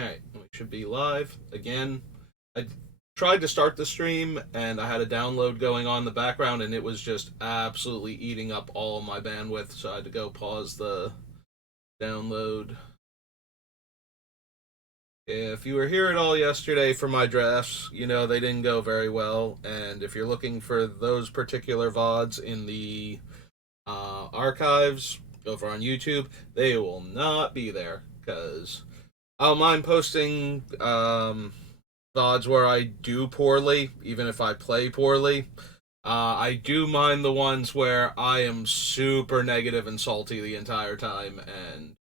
Alright, we should be live again. I tried to start the stream and I had a download going on in the background and it was just absolutely eating up all my bandwidth, so I had to go pause the download. If you were here at all yesterday for my drafts, you know they didn't go very well, and if you're looking for those particular VODs in the archives over on YouTube, they will not be there, because I don't mind posting VODs where I do poorly, even if I play poorly. I do mind the ones where I am super negative and salty the entire time, and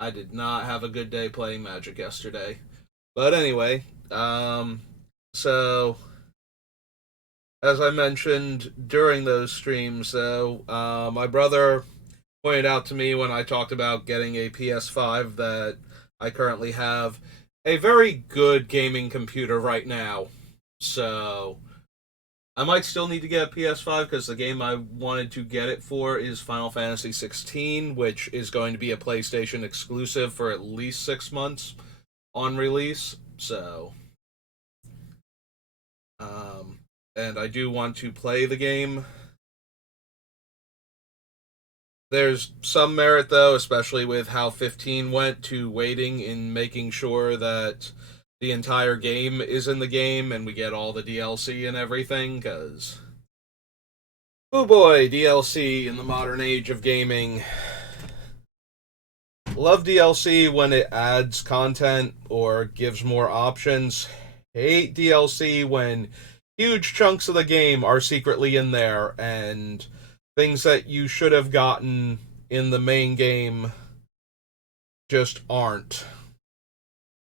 I did not have a good day playing Magic yesterday. But anyway, so as I mentioned during those streams, though, my brother pointed out to me when I talked about getting a PS5 that I currently have a very good gaming computer right now. So I might still need to get a PS5 because the game I wanted to get it for is Final Fantasy 16, which is going to be a PlayStation exclusive for at least 6 months on release. So, and I do want to play the game. There's some merit, though, especially with how 15 went, to waiting and making sure that the entire game is in the game and we get all the DLC and everything, because, oh boy, DLC in the modern age of gaming. Love DLC when it adds content or gives more options. Hate DLC when huge chunks of the game are secretly in there and things that you should have gotten in the main game just aren't.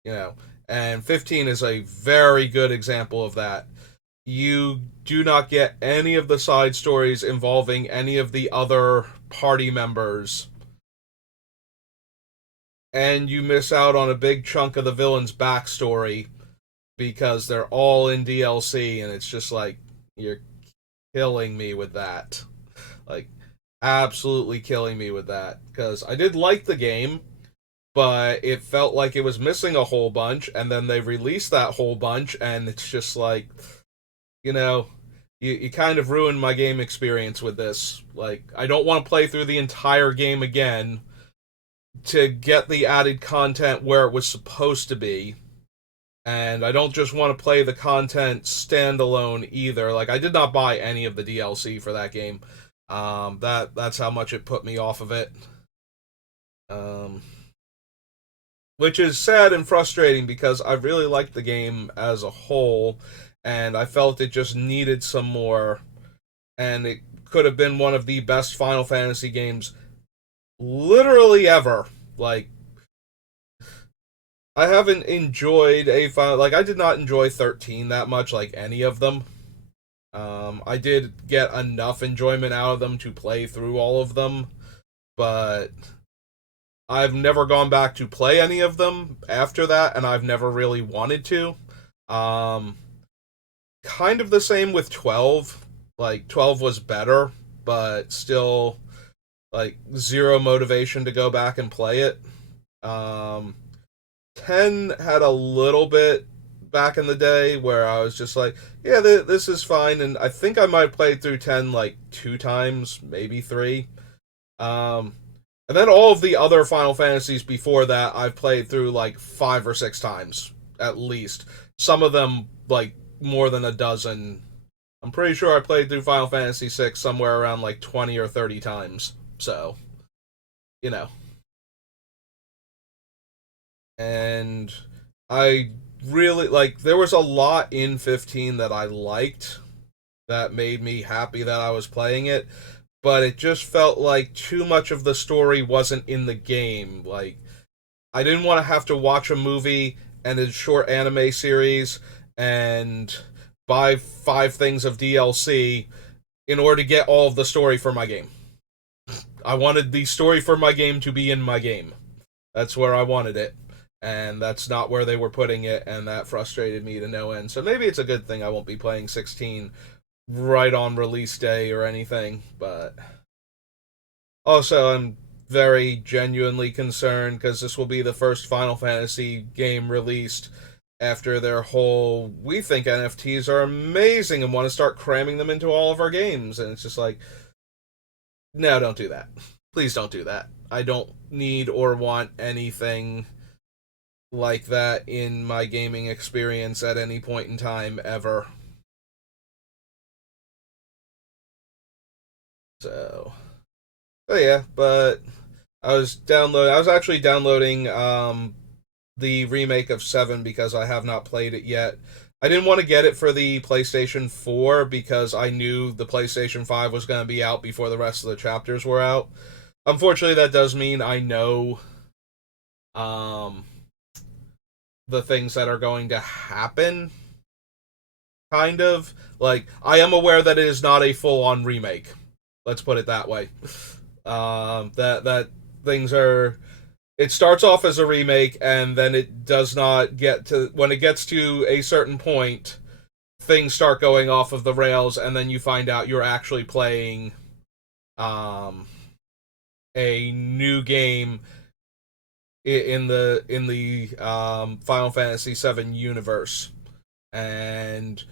You know, and 15 is a very good example of that. You do not get any of the side stories involving any of the other party members, and you miss out on a big chunk of the villain's backstory because they're all in DLC, and it's just like, you're killing me with that. Like, absolutely killing me with that. Because I did like the game, but it felt like it was missing a whole bunch, and then they released that whole bunch, and it's just like, you know, you kind of ruined my game experience with this. Like, I don't want to play through the entire game again to get the added content where it was supposed to be. And I don't just want to play the content standalone either. Like, I did not buy any of the DLC for that game. That's how much it put me off of it. Which is sad and frustrating because I really liked the game as a whole, and I felt it just needed some more, and it could have been one of the best Final Fantasy games literally ever. Like, I haven't enjoyed a final, like, I did not enjoy 13 that much, like any of them. I did get enough enjoyment out of them to play through all of them, but I've never gone back to play any of them after that, and I've never really wanted to. Um, Kind of the same with 12. Like, 12 was better, but still, like, zero motivation to go back and play it. 10 had a little bit back in the day where I was just like, yeah, this is fine, and I think I might play through 10 like 2 times, maybe 3. Um, and then all of the other Final Fantasies before that, I've played through like 5 or 6 times, at least. Some of them, like, more than a dozen. I'm pretty sure I played through Final Fantasy VI somewhere around like 20 or 30 times. So, you know. And I really, like, there was a lot in 15 that I liked that made me happy that I was playing it, but it just felt like too much of the story wasn't in the game. Like, I didn't want to have to watch a movie and a short anime series and buy 5 things of DLC in order to get all of the story for my game. I wanted the story for my game to be in my game. That's where I wanted it. And that's not where they were putting it, and that frustrated me to no end. So maybe it's a good thing I won't be playing 16 right on release day or anything, but also I'm very genuinely concerned because this will be the first Final Fantasy game released after their whole we think NFTs are amazing and want to start cramming them into all of our games. And it's just like, no, don't do that. Please don't do that. I don't need or want anything like that in my gaming experience at any point in time ever. So, oh yeah, but I was actually downloading the remake of 7 because I have not played it yet. I didn't want to get it for the PlayStation 4 because I knew the PlayStation 5 was going to be out before the rest of the chapters were out. Unfortunately, that does mean I know um the things that are going to happen, kind of. Like, I am aware that it is not a full-on remake. Let's put it that way. That things are. It starts off as a remake, and then it does not get to. When it gets to a certain point, things start going off of the rails, and then you find out you're actually playing um, a new game in the Final Fantasy VII universe. And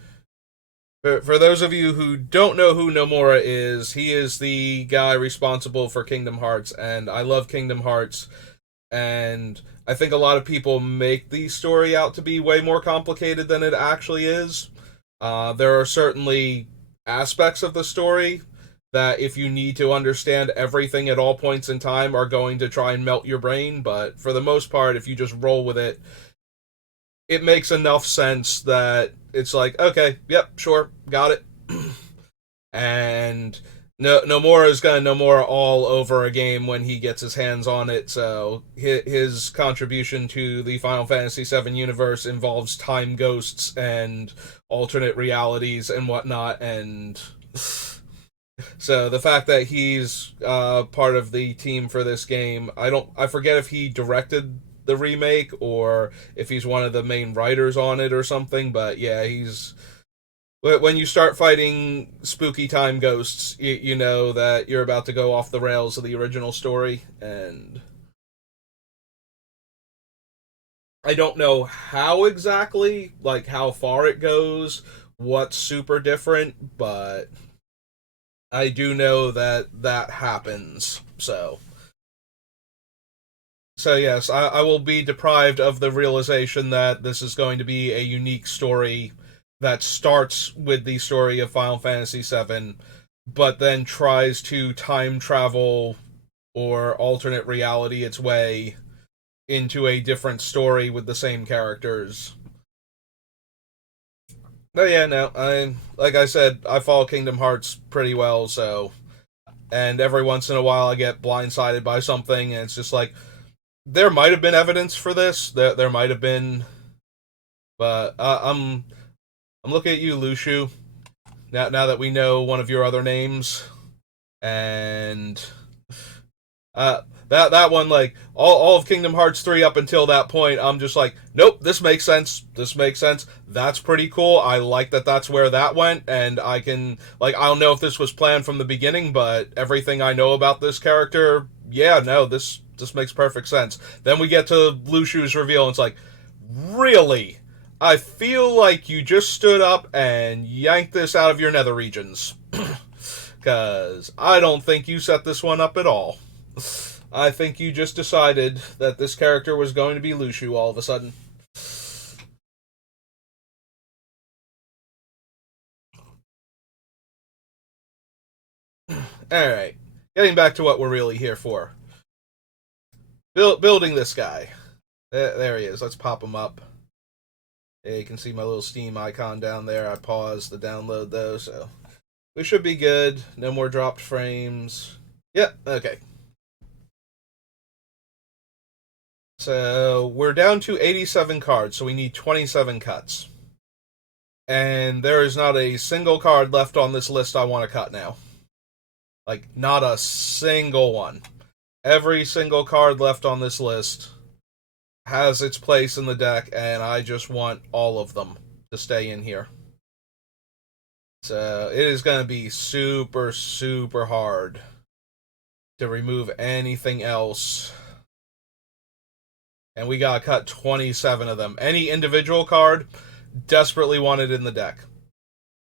for those of you who don't know who Nomura is, he is the guy responsible for Kingdom Hearts, and I love Kingdom Hearts. And I think a lot of people make the story out to be way more complicated than it actually is. There are certainly aspects of the story that, if you need to understand everything at all points in time, are going to try and melt your brain. But for the most part, if you just roll with it, it makes enough sense that it's like, okay, yep, sure, got it. And Nomura is going to Nomura all over a game when he gets his hands on it. So his contribution to the Final Fantasy VII universe involves time ghosts and alternate realities and whatnot. And so the fact that he's part of the team for this game, I forget if he directed the remake or if he's one of the main writers on it or something. But yeah, he's when you start fighting spooky time ghosts, you know that you're about to go off the rails of the original story. And I don't know how exactly, like how far it goes, what's super different, but I do know that that happens. So yes, I will be deprived of the realization that this is going to be a unique story that starts with the story of Final Fantasy VII, but then tries to time travel or alternate reality its way into a different story with the same characters. But yeah, no, I like I said, I follow Kingdom Hearts pretty well, so and every once in a while I get blindsided by something, and it's just like there might have been evidence for this. There might have been, but I'm looking at you, Lushu. Now that we know one of your other names, and that one, like all of Kingdom Hearts 3 up until that point, I'm just like, nope, this makes sense. This makes sense. That's pretty cool. I like that that's where that went, and I can like I don't know if this was planned from the beginning, but everything I know about this character, yeah, no, this makes perfect sense. Then we get to Lushu's reveal, and it's like, really? I feel like you just stood up and yanked this out of your nether regions. Because I don't think you set this one up at all. I think you just decided that this character was going to be Lushu all of a sudden. Alright, getting back to what we're really here for. Building this guy. There he is. Let's pop him up. Yeah, you can see my little Steam icon down there. I paused the download though, so we should be good. No more dropped frames. Yep, okay. So we're down to 87 cards, so we need 27 cuts. And there is not a single card left on this list I want to cut now. Like, not a single one. Every single card left on this list has its place in the deck, and I just want all of them to stay in here. So it is going to be super, super hard to remove anything else. And we gotta cut 27 of them. Any individual card, desperately wanted in the deck.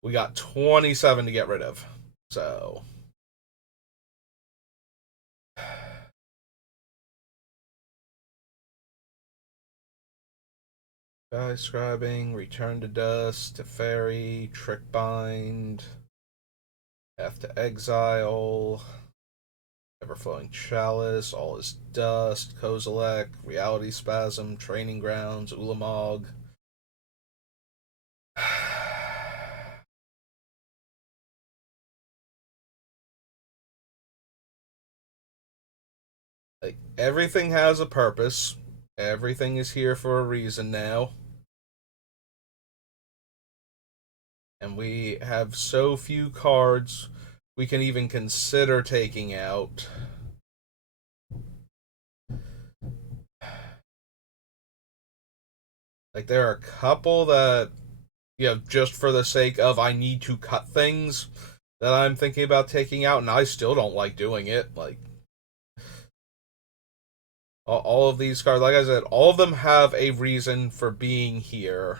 We got 27 to get rid of. So... Sky Scribing, Return to Dust, Teferi, Trickbind, Path to Exile, Everflowing Chalice, All is Dust, Kozilek, Reality Spasm, Training Grounds, Ulamog. Like, everything has a purpose. Everything is here for a reason now. And we have so few cards we can even consider taking out. Like, there are a couple that, just for the sake of I need to cut things, that I'm thinking about taking out, and I still don't like doing it. Like, all of these cards, like I said, all of them have a reason for being here.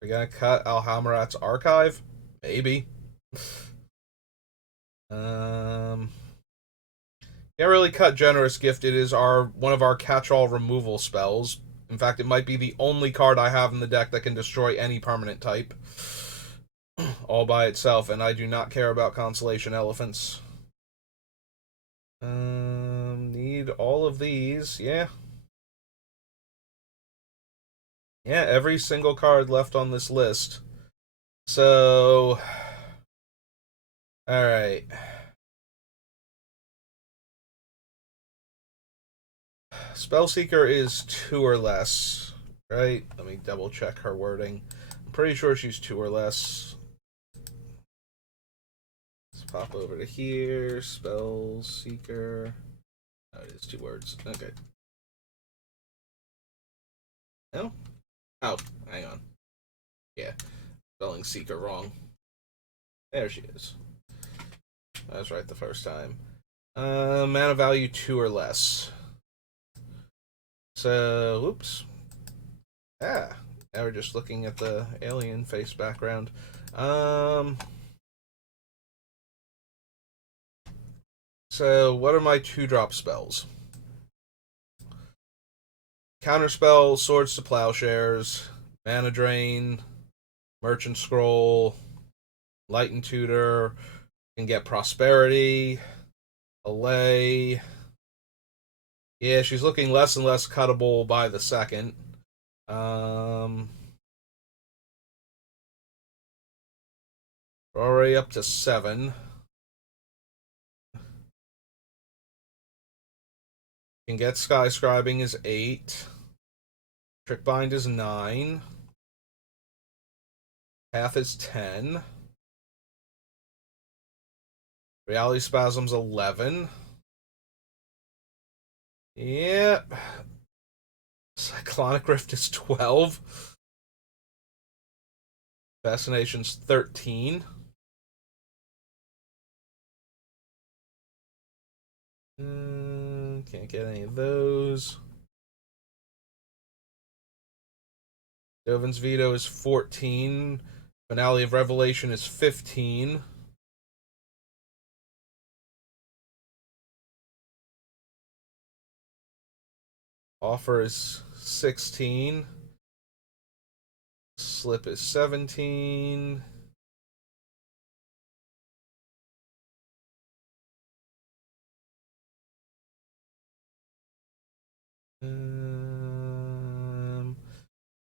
We're gonna cut Alhamrat's Archive? Maybe. Can't really cut Generous Gift. It is one of our catch-all removal spells. In fact, it might be the only card I have in the deck that can destroy any permanent type. All by itself, and I do not care about Constellation Elephants. Need all of these, yeah. Yeah, every single card left on this list. So... Alright. Spellseeker is 2 or less, right? Let me double check her wording. I'm pretty sure she's 2 or less. Let's pop over to here. Spellseeker. Oh, it is 2 words. Okay. No? Oh, hang on. Yeah. Spelling Seeker wrong. There she is. I was right the first time. Mana value 2 or less. So, oops. Now we're just looking at the alien face background. So, what are my 2-drop spells? Counterspell, Swords to Plowshares, Mana Drain, Merchant Scroll, Lighten Tutor, can get Prosperity, Allay. Yeah, she's looking less and less cuttable by the second. We're already up to 7. Can get Sky Scribing is 8. Trickbind is 9. Path is 10. Reality Spasm's 11. Yep. Cyclonic Rift is 12. Fascination's 13. Can't get any of those. Dovin's Veto is 14. Finale of Revelation is 15. Offer is 16. Slip is 17.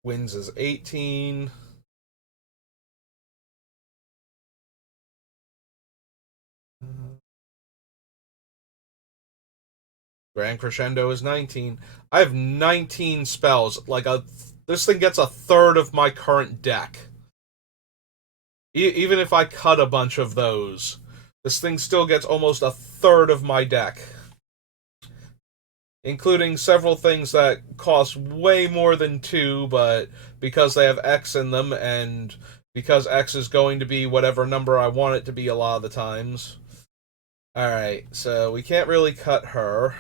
Wins is 18. Grand Crescendo is 19. I have 19 spells. This thing gets a third of my current deck. Even if I cut a bunch of those, this thing still gets almost a third of my deck. Including several things that cost way more than 2, but because they have X in them, and because X is going to be whatever number I want it to be a lot of the times. Alright, so we can't really cut her.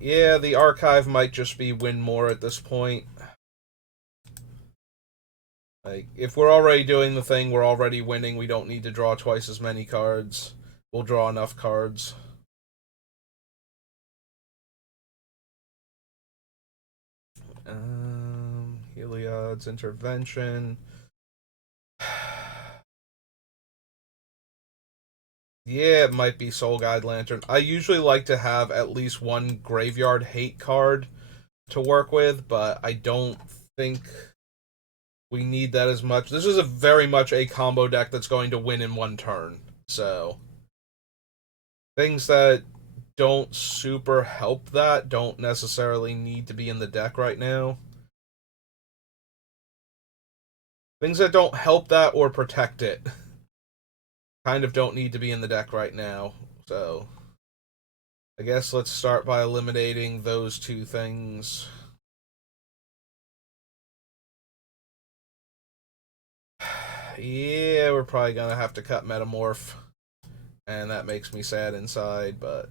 Yeah, the archive might just be win more at this point. Like, if we're already doing the thing, we're already winning, we don't need to draw twice as many cards. We'll draw enough cards. Heliod's intervention. Yeah, it might be Soul Guide Lantern. I usually like to have at least one Graveyard Hate card to work with, but I don't think we need that as much. This is a very much a combo deck that's going to win in one turn. So, things that don't super help that don't necessarily need to be in the deck right now. Things that don't help that or protect it kind of don't need to be in the deck right now. So, I guess let's start by eliminating those two things. Yeah, we're probably gonna have to cut Metamorph. And that makes me sad inside, but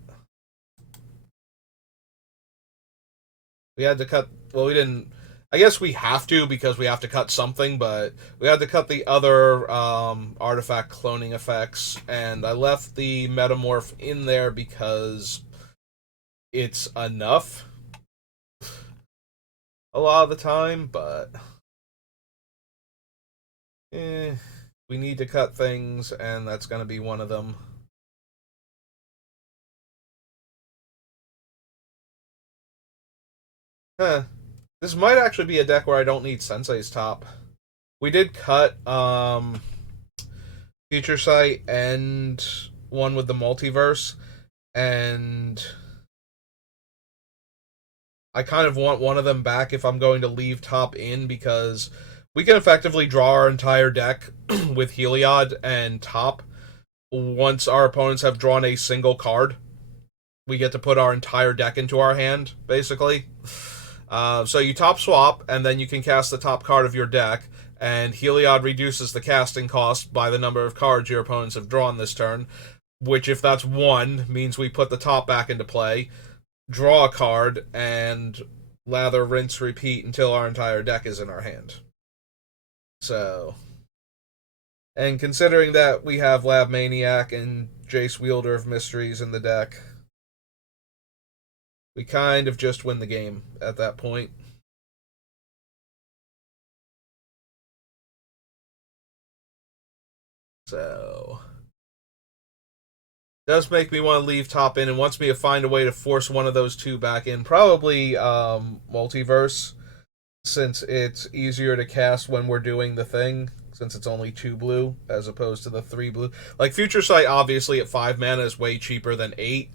we had to cut. Well, we didn't. I guess we have to because we have to cut something, but we had to cut the other artifact cloning effects, and I left the Metamorph in there because it's enough a lot of the time, but we need to cut things, and that's going to be one of them. Huh. This might actually be a deck where I don't need Sensei's Top. We did cut Future Sight and one with the multiverse, and I kind of want one of them back if I'm going to leave Top in, because we can effectively draw our entire deck with Heliod and Top once our opponents have drawn a single card. We get to put our entire deck into our hand, basically. So you top swap, and then you can cast the top card of your deck, and Heliod reduces the casting cost by the number of cards your opponents have drawn this turn, which, if that's one, means we put the top back into play, draw a card, and lather, rinse, repeat until our entire deck is in our hand. So, and considering that we have Lab Maniac and Jace Wielder of Mysteries in the deck, we kind of just win the game at that point. So, does make me want to leave Top in, and wants me to find a way to force one of those two back in. Probably Multiverse, since it's easier to cast when we're doing the thing, since it's only 2 blue as opposed to the 3 blue. Like, Future Sight, obviously, at 5 mana is way cheaper than 8,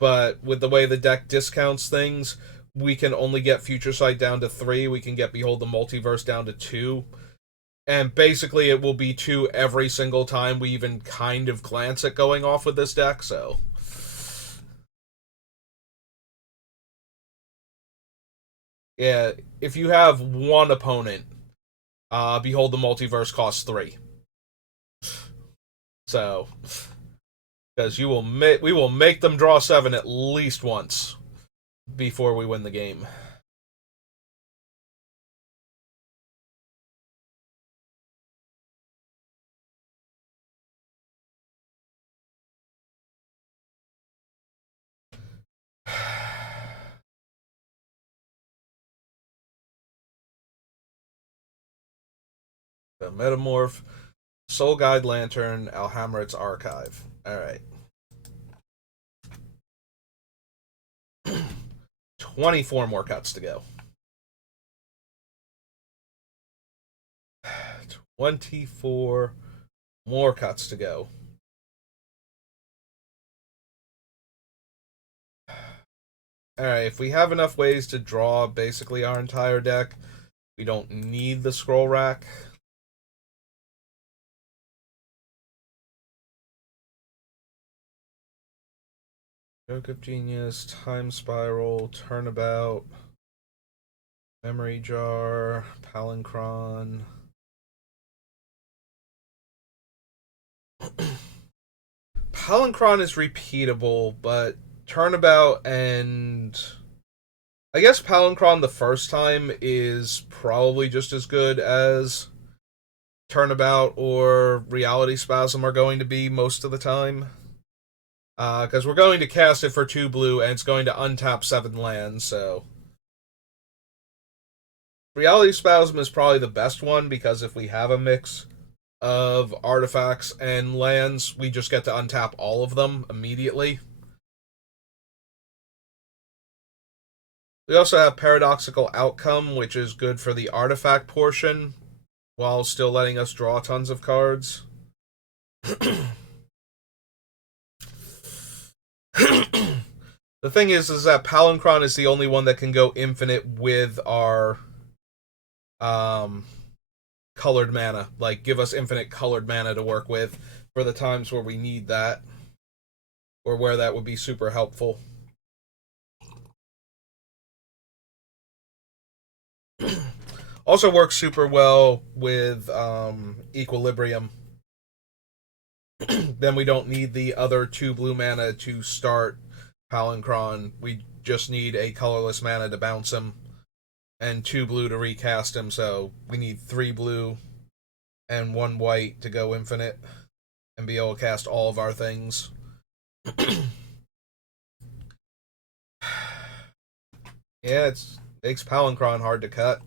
but with the way the deck discounts things, we can only get Future Sight down to 3, we can get Behold the Multiverse down to 2, and basically it will be 2 every single time we even kind of glance at going off with this deck, so... Yeah, if you have one opponent, Behold the Multiverse costs 3. So, because we will make them draw 7 at least once before we win the game. The Metamorph, Soul Guide Lantern, Alhamrit's Archive. Alright. 24 more cuts to go. 24 more cuts to go. Alright, if we have enough ways to draw basically our entire deck, we don't need the scroll rack. Joke of Genius, Time Spiral, Turnabout. Memory Jar, Palancron. Palancron is repeatable, but Turnabout and I guess Palancron the first time is probably just as good as Turnabout or Reality Spasm are going to be most of the time. Because we're going to cast it for 2 blue and it's going to untap 7 lands, so. Reality Spasm is probably the best one because if we have a mix of artifacts and lands, we just get to untap all of them immediately. We also have Paradoxical Outcome, which is good for the artifact portion, while still letting us draw tons of cards. The thing is that Palancron is the only one that can go infinite with our colored mana. Like, give us infinite colored mana to work with for the times where we need that, or where that would be super helpful. Also works super well with Equilibrium. Then we don't need the other 2 blue mana to start Palancron. We just need a colorless mana to bounce him and 2 blue to recast him, so we need 3 blue and 1 white to go infinite and be able to cast all of our things. Yeah, it makes Palancron hard to cut.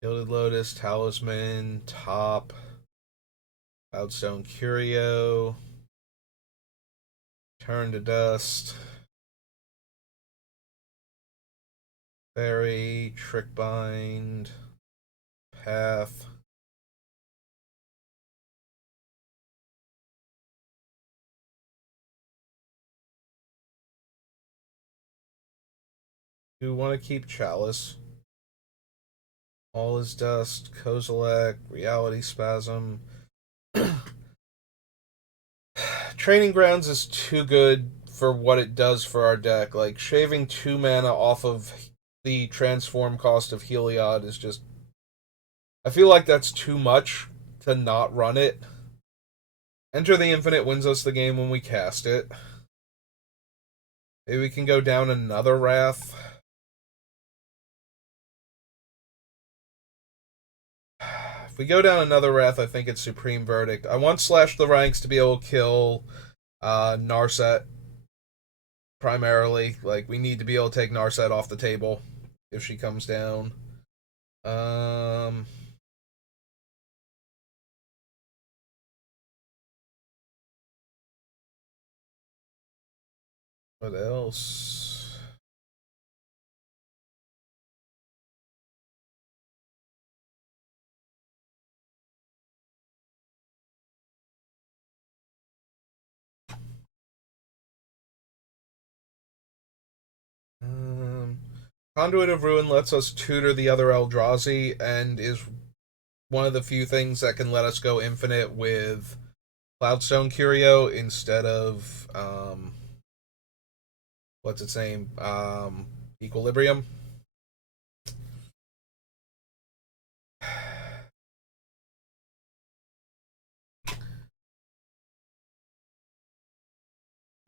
Gilded Lotus, Talisman, Top, Cloudstone Curio, Turn to Dust, Fairy, Trickbind, Path. Do want to keep Chalice. All is Dust, Kozilek, Reality Spasm. Training Grounds is too good for what it does for our deck. Like, shaving 2 mana off of the transform cost of Heliod is just. I feel like that's too much to not run it. Enter the Infinite wins us the game when we cast it. Maybe we can go down another Wrath. If we go down another Wrath, I think it's Supreme Verdict. I want Slash the Ranks to be able to kill Narset primarily. Like, we need to be able to take Narset off the table if she comes down. What else? Conduit of Ruin lets us tutor the other Eldrazi and is one of the few things that can let us go infinite with Cloudstone Curio instead of what's its name? Equilibrium.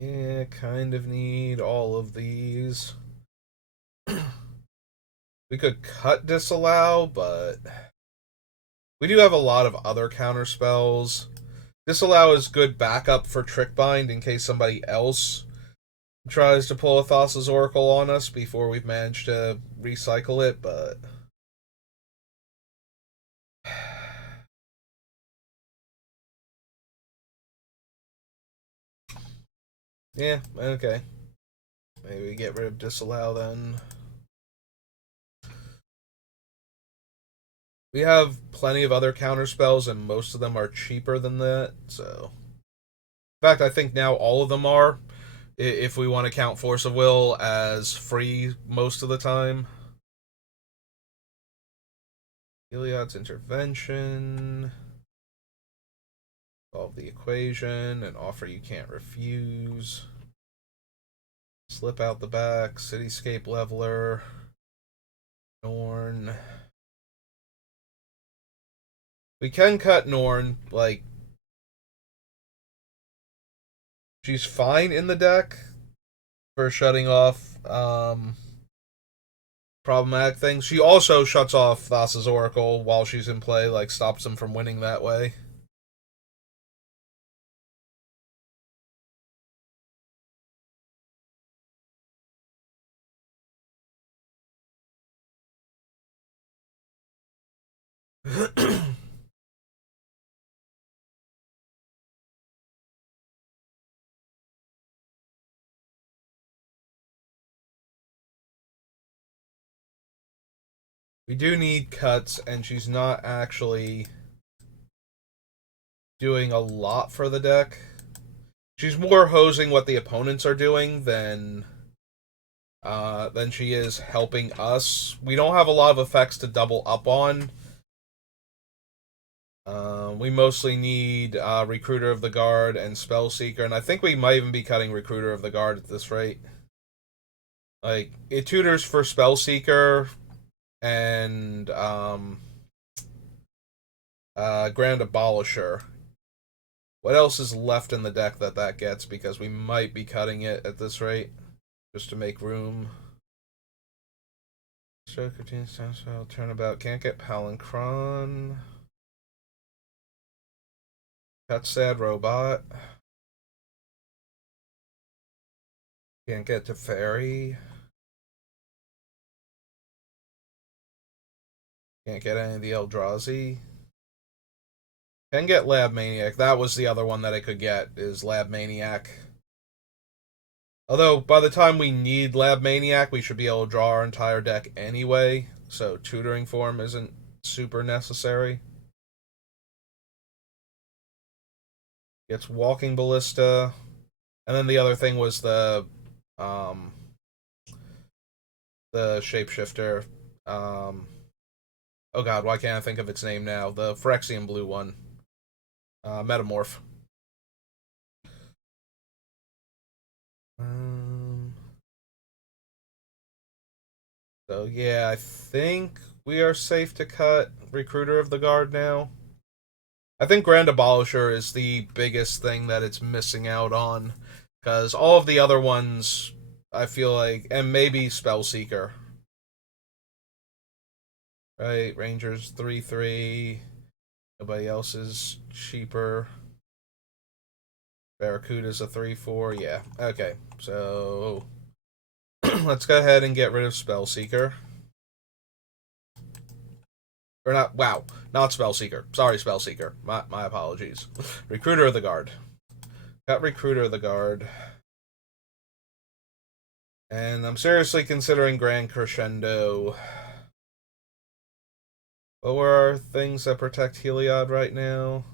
Yeah, kind of need all of these. We could cut Disallow, but we do have a lot of other counter spells. Disallow is good backup for Trickbind in case somebody else tries to pull a Thassa's Oracle on us before we've managed to recycle it, but. Yeah, okay. Maybe we get rid of Disallow then. We have plenty of other counter spells, and most of them are cheaper than that, so. In fact, I think now all of them are, if we want to count Force of Will as free most of the time. Heliod's Intervention. Solve the equation, an offer you can't refuse. Slip out the back, Cityscape Leveler, Norn. We can cut Norn, like, she's fine in the deck for shutting off problematic things. She also shuts off Thassa's Oracle while she's in play, like stops him from winning that way. We do need cuts, and she's not actually doing a lot for the deck. She's more hosing what the opponents are doing than she is helping us. We don't have a lot of effects to double up on. We mostly need Recruiter of the Guard and Spellseeker, and I think we might even be cutting Recruiter of the Guard at this rate. Like, it tutors for Spellseeker and Grand Abolisher. What else is left in the deck that gets? Because we might be cutting it at this rate, just to make room. So, turnabout. Can't get Palancron. Cut Sad Robot. Can't get to Fairy. Can't get any of the Eldrazi. Can get Lab Maniac. That was the other one that I could get, is Lab Maniac. Although, by the time we need Lab Maniac, we should be able to draw our entire deck anyway, so tutoring form isn't super necessary. Gets Walking Ballista. And then the other thing was the Shapeshifter. Oh god, why can't I think of its name now? The Phyrexian blue one. Metamorph. So yeah, I think we are safe to cut Recruiter of the Guard now. I think Grand Abolisher is the biggest thing that it's missing out on, because all of the other ones, I feel like, and maybe Spellseeker. Right, Rangers 3/3. Nobody else is cheaper. Barracuda's a 3/4. Yeah, okay. So let's go ahead and get rid of Spellseeker. Or not, wow, not Spellseeker. Sorry, Spellseeker. My apologies. Recruiter of the Guard. Got Recruiter of the Guard. And I'm seriously considering Grand Crescendo. What were our things that protect Heliod right now?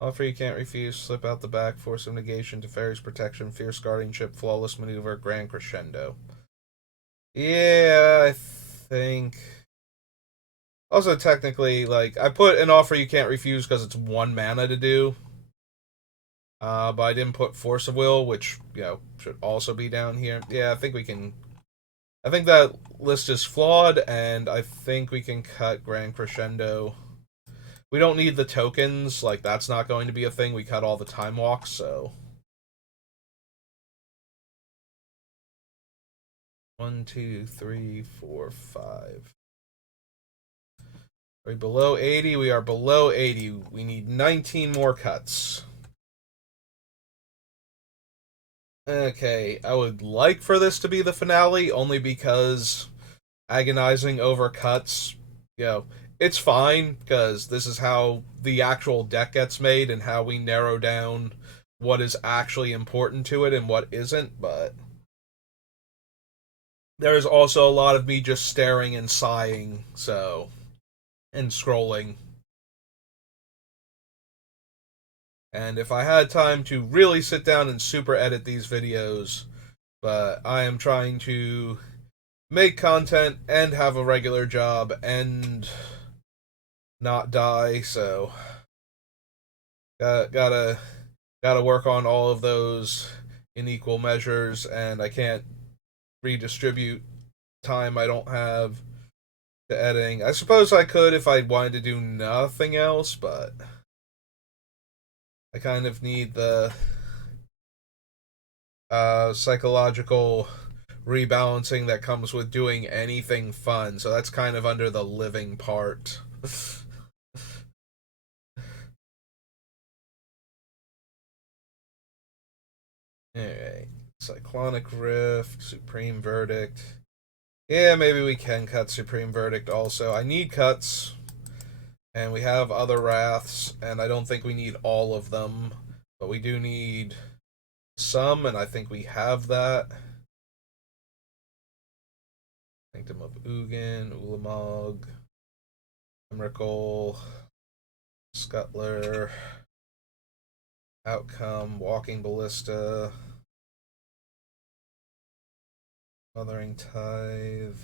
Offer you can't refuse, slip out the back, force of negation, Teferi's protection, fierce guardianship, flawless maneuver, Grand Crescendo. Yeah, I think. Also, technically, like, I put an offer you can't refuse because it's 1 mana to do. But I didn't put Force of Will, which, you know, should also be down here. Yeah, I think we can. I think that list is flawed, and I think we can cut Grand Crescendo. We don't need the tokens, like, that's not going to be a thing. We cut all the time walks, so. 1, 2, 3, 4, 5. Are we below 80? We are below 80. We need 19 more cuts. Okay, I would like for this to be the finale, only because agonizing over cuts, you know, it's fine, because this is how the actual deck gets made and how we narrow down what is actually important to it and what isn't, but there's also a lot of me just staring and sighing, so, and scrolling. And if I had time to really sit down and super edit these videos, but I am trying to make content and have a regular job and not die, so gotta got to work on all of those in equal measures, and I can't redistribute time I don't have to editing. I suppose I could if I wanted to do nothing else, but I kind of need the psychological rebalancing that comes with doing anything fun. So that's kind of under the living part. Alright. Cyclonic Rift, Supreme Verdict. Yeah, maybe we can cut Supreme Verdict also. I need cuts, and we have other Wraths, and I don't think we need all of them, but we do need some, and I think we have that. Sanctum of Ugin, Ulamog, Emrakul, Scuttler, Outcome, Walking Ballista, Mothering Tithe.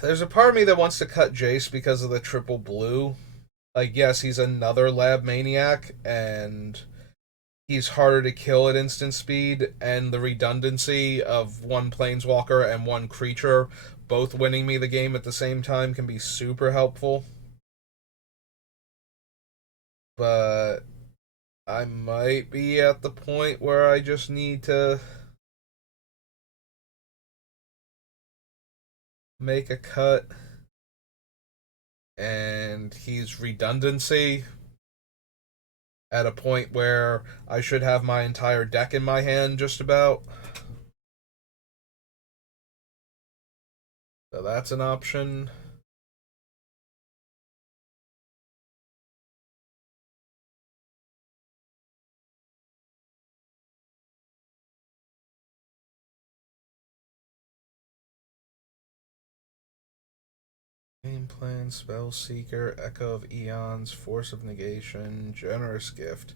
There's a part of me that wants to cut Jace because of the triple blue. Like, yes, he's another lab maniac, and he's harder to kill at instant speed, and the redundancy of one planeswalker and one creature both winning me the game at the same time can be super helpful. But I might be at the point where I just need to make a cut, and he's redundancy at a point where I should have my entire deck in my hand just about. So that's an option. Game Plan, Spell Seeker, Echo of Eons, Force of Negation, Generous Gift,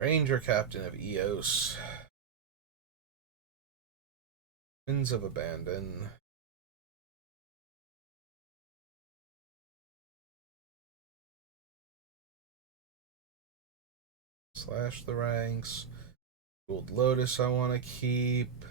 Ranger Captain of Eos, Winds of Abandon, Slash the Ranks, Gold Lotus I want to keep.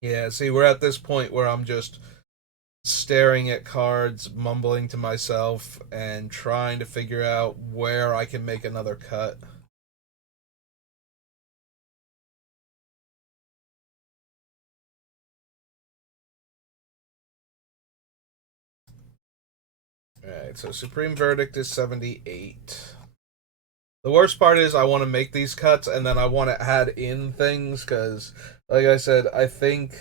Yeah, see, we're at this point where I'm just staring at cards, mumbling to myself, and trying to figure out where I can make another cut. Alright, so Supreme Verdict is 78. The worst part is I want to make these cuts and then I want to add in things because, like I said, I think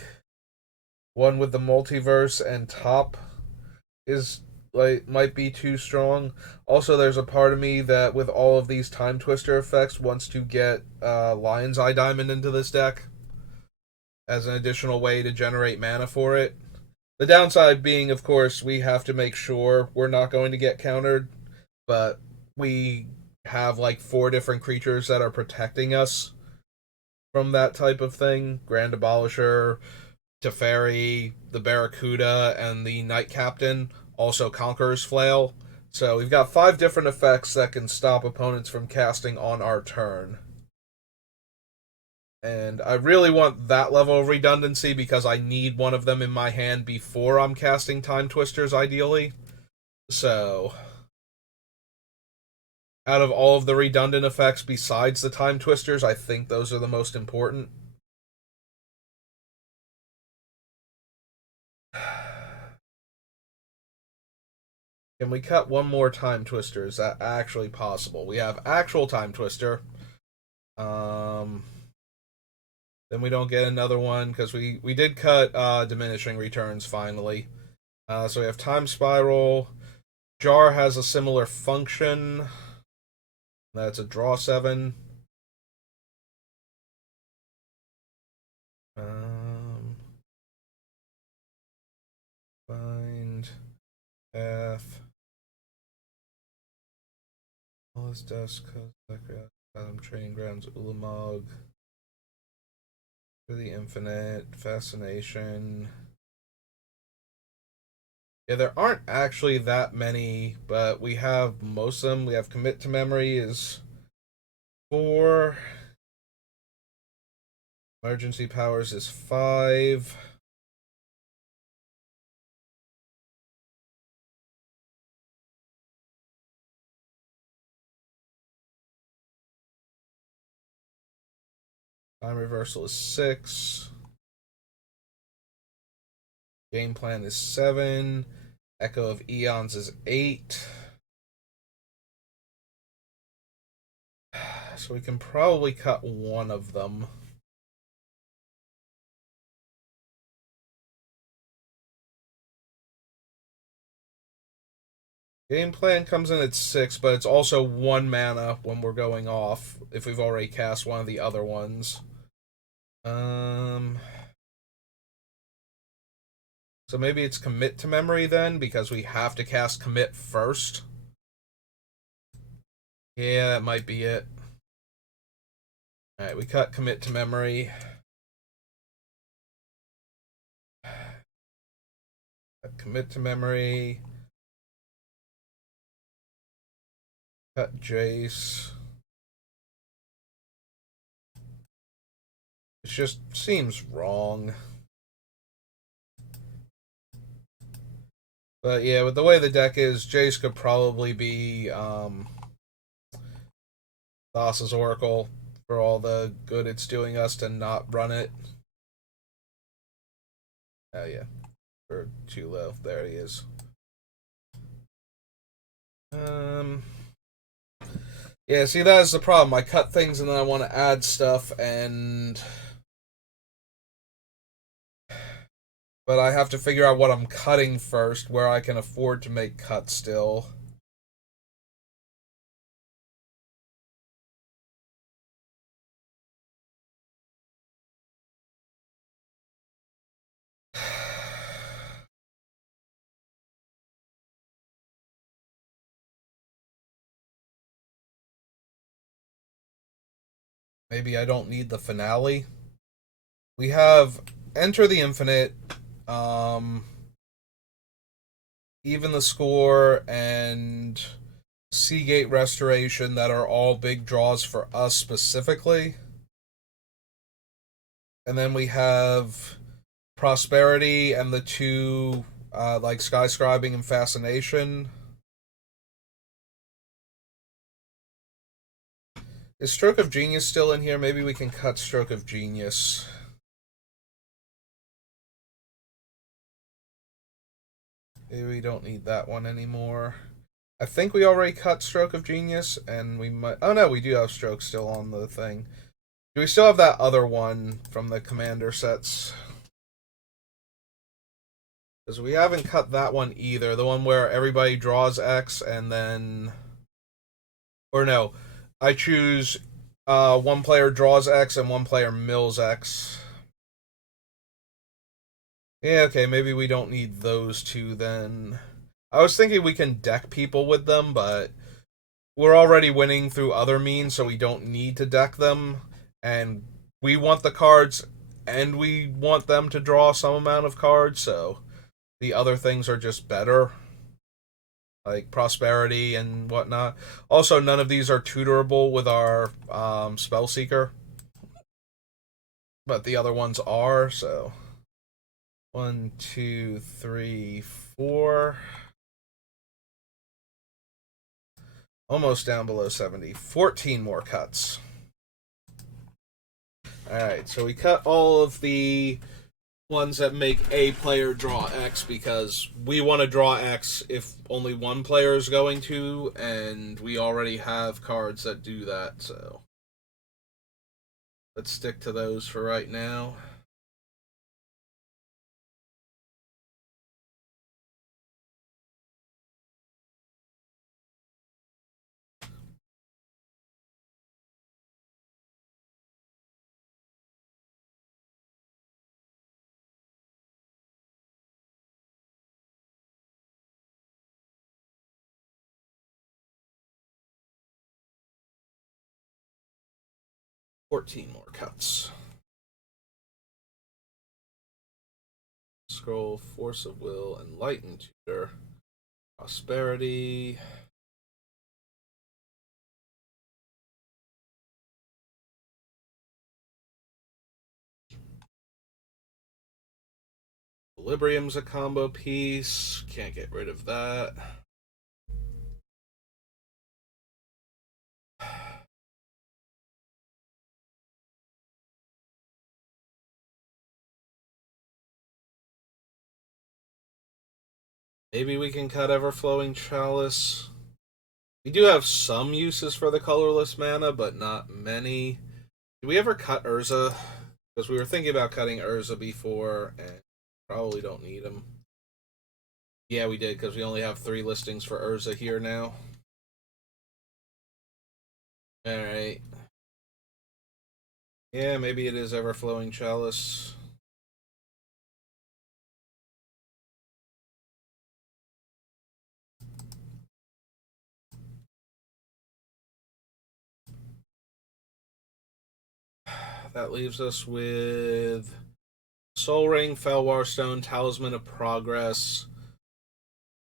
one with the multiverse and top is like might be too strong. Also, there's a part of me that with all of these time twister effects wants to get Lion's Eye Diamond into this deck as an additional way to generate mana for it. The downside being, of course, we have to make sure we're not going to get countered, but we have like 4 different creatures that are protecting us from that type of thing. Grand Abolisher, Teferi, the Barracuda, and the Knight Captain, also Conqueror's Flail. So we've got 5 different effects that can stop opponents from casting on our turn. And I really want that level of redundancy because I need one of them in my hand before I'm casting Time Twisters, ideally. So, out of all of the redundant effects besides the Time Twisters, I think those are the most important. Can we cut one more Time Twister? Is that actually possible? We have actual Time Twister. Then we don't get another one because we did cut Diminishing Returns finally. So we have Time Spiral. Jar has a similar function. That's a draw 7. Path. Wallace Dusk, Training Grounds, Ulamog. For the Infinite, Fascination. Yeah, there aren't actually that many, but we have most of them. We have Commit to Memory is 4. Emergency Powers is 5. Time Reversal is 6. Game Plan is 7. Echo of Eons is 8. So we can probably cut one of them. Game Plan comes in at 6, but it's also 1 mana when we're going off, if we've already cast one of the other ones. So maybe it's Commit to Memory then, because we have to cast Commit first. Yeah, that might be it. Alright, we cut Commit to Memory. Commit to Memory. Cut Jace. It just seems wrong. But yeah, with the way the deck is, Jace could probably be Thassa's Oracle for all the good it's doing us to not run it. Oh yeah, or too low. There he is. Yeah, see, that's the problem. I cut things and then I want to add stuff, and but I have to figure out what I'm cutting first, where I can afford to make cuts still. Maybe I don't need the finale. We have Enter the Infinite, um, Even the Score, and Seagate Restoration that are all big draws for us specifically. And then we have Prosperity and the 2, like Skyscribing and Fascination. Is Stroke of Genius still in here? Maybe we can cut Stroke of Genius. Maybe we don't need that one anymore. I think we already cut Stroke of Genius, and we might... Oh no, we do have Stroke still on the thing. Do we still have that other one from the Commander sets? Because we haven't cut that one either. The one where everybody draws X, and then... Or no, I choose one player draws X and one player mills X. Yeah, okay, maybe we don't need those 2 then. I was thinking we can deck people with them, but we're already winning through other means, so we don't need to deck them. And we want the cards, and we want them to draw some amount of cards, so the other things are just better. Like Prosperity and whatnot. Also, none of these are tutorable with our Spellseeker. But the other ones are, so... 1, 2, 3, 4. Almost down below 70. 14 more cuts. Alright, so we cut all of the ones that make a player draw X because we want to draw X if only one player is going to, and we already have cards that do that, so let's stick to those for right now. 14 more cuts. Scroll, Force of Will, Enlighten Tutor, Prosperity. Equilibrium's a combo piece. Can't get rid of that. Maybe we can cut Everflowing Chalice. We do have some uses for the colorless mana, but not many. Did we ever cut Urza? Because we were thinking about cutting Urza before, and probably don't need him. Yeah, we did, because we only have 3 listings for Urza here now. Alright. Yeah, maybe it is Everflowing Chalice. That leaves us with Soul Ring, Felwar Stone, Talisman of Progress,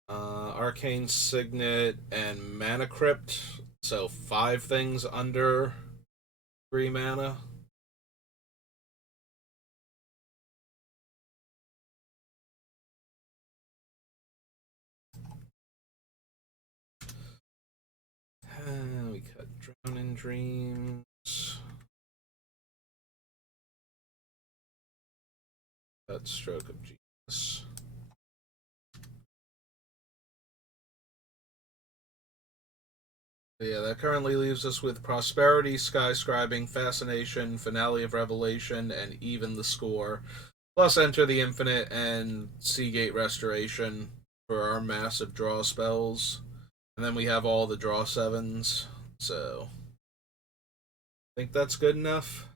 Arcane Signet, and Mana Crypt. So 5 things under 3 mana. We cut Drowning Dreams. Cut Stroke of Genius. Yeah, that currently leaves us with Prosperity, Skyscribing, Fascination, Finale of Revelation, and Even the Score. Plus Enter the Infinite and Seagate Restoration for our massive draw spells. And then we have all the draw 7s. So, I think that's good enough.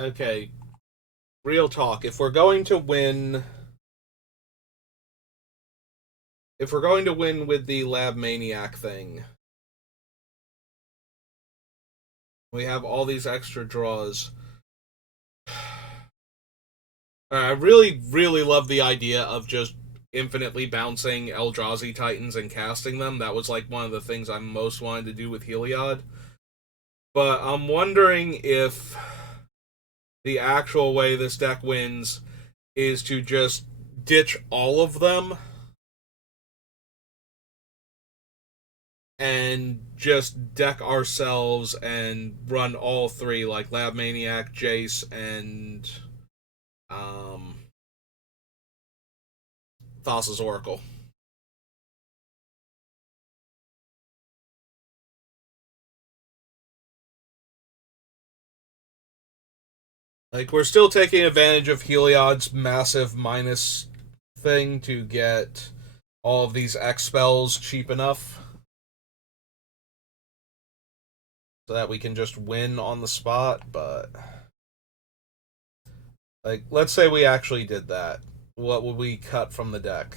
Okay, real talk. If we're going to win with the Lab Maniac thing, we have all these extra draws. I really, really love the idea of just infinitely bouncing Eldrazi Titans and casting them. That was like one of the things I most wanted to do with Heliod. But I'm wondering if the actual way this deck wins is to just ditch all of them and just deck ourselves and run all 3, like Lab Maniac, Jace, and Thassa's Oracle. Like, we're still taking advantage of Heliod's massive minus thing to get all of these X spells cheap enough so that we can just win on the spot, but like, let's say we actually did that. What would we cut from the deck?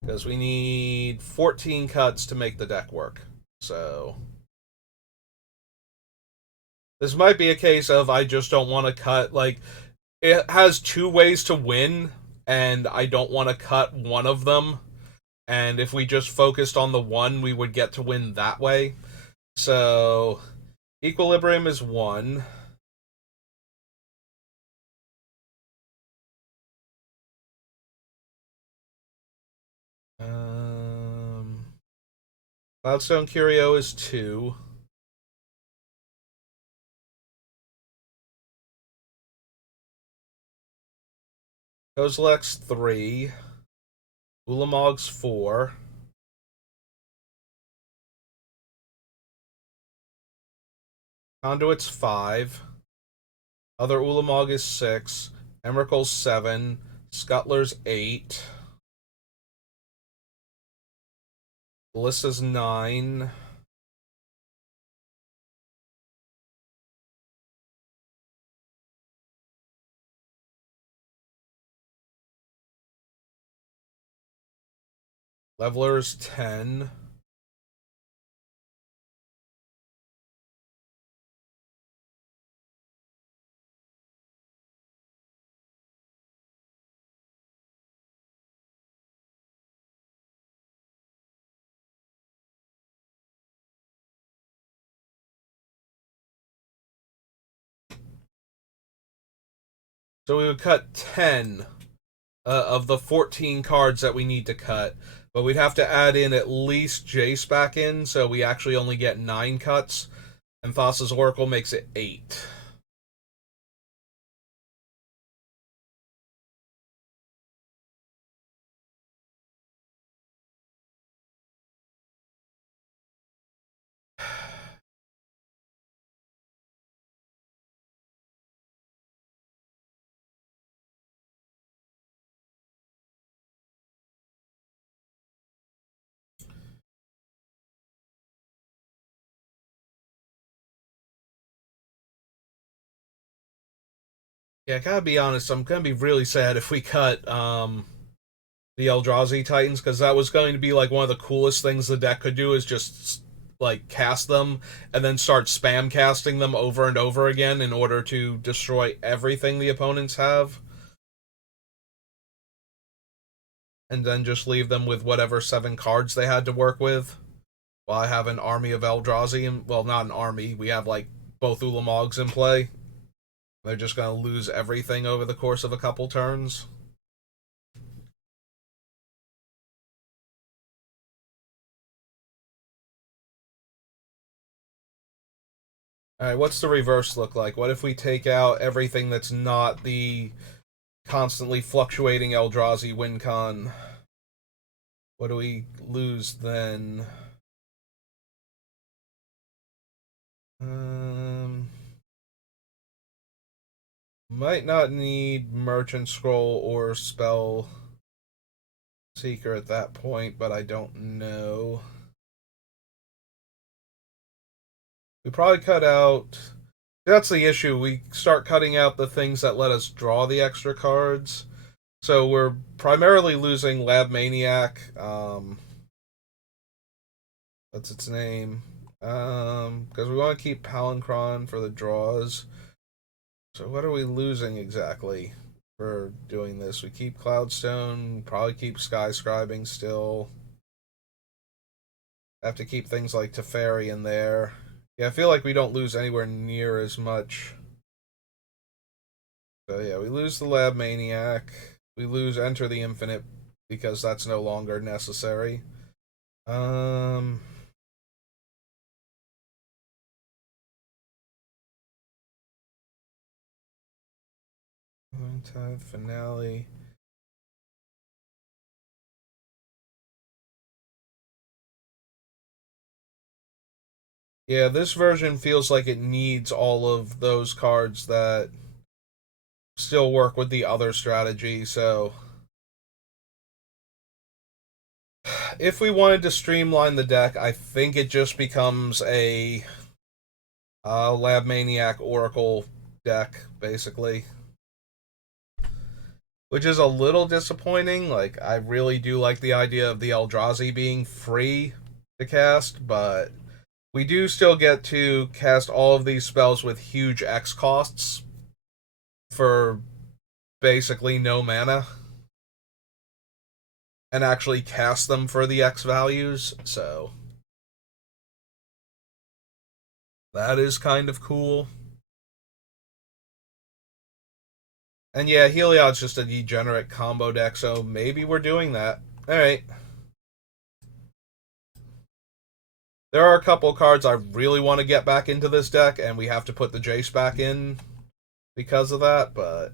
Because we need 14 cuts to make the deck work. So this might be a case of I just don't want to cut, like, it has 2 ways to win, and I don't want to cut one of them. And if we just focused on the one, we would get to win that way. So, Equilibrium is 1. Cloudstone Curio is 2. Kozilek's 3. Ulamog's 4. Conduit's 5. Other Ulamog is 6. Emrakul's 7. Scuttler's 8. Ballista's 9. Leveler's 10. So we would cut 10 of the 14 cards that we need to cut. But we'd have to add in at least Jace back in, so we actually only get 9 cuts. And Thassa's Oracle makes it 8. Yeah, I gotta be honest, I'm gonna be really sad if we cut the Eldrazi Titans, because that was going to be like one of the coolest things the deck could do, is just like cast them and then start spam casting them over and over again in order to destroy everything the opponents have. And then just leave them with whatever 7 cards they had to work with. While I have an army of Eldrazi, and well, not an army, we have like both Ulamogs in play. They're just gonna lose everything over the course of a couple turns. Alright, what's the reverse look like? What if we take out everything that's not the constantly fluctuating Eldrazi win con? What do we lose then? Might not need Merchant Scroll or Spell Seeker at that point, but I don't know. We probably cut out. That's the issue. We start cutting out the things that let us draw the extra cards. So we're primarily losing Lab Maniac. What's its name? Because we want to keep Palancron for the draws. So what are we losing exactly for doing this? We keep Cloudstone, probably keep Skyscribing still. Have to keep things like Teferi in there. Yeah, I feel like we don't lose anywhere near as much. So yeah, we lose the Lab Maniac. We lose Enter the Infinite because that's no longer necessary. Time finale. Yeah, this version feels like it needs all of those cards that still work with the other strategy, so if we wanted to streamline the deck, I think it just becomes a Lab Maniac Oracle deck, basically. Which is a little disappointing. Like, I really do like the idea of the Eldrazi being free to cast, but we do still get to cast all of these spells with huge X costs for basically no mana, and actually cast them for the X values, so that is kind of cool. And yeah, Heliod's just a degenerate combo deck, so maybe we're doing that. Alright. There are a couple cards I really want to get back into this deck, and we have to put the Jace back in because of that, but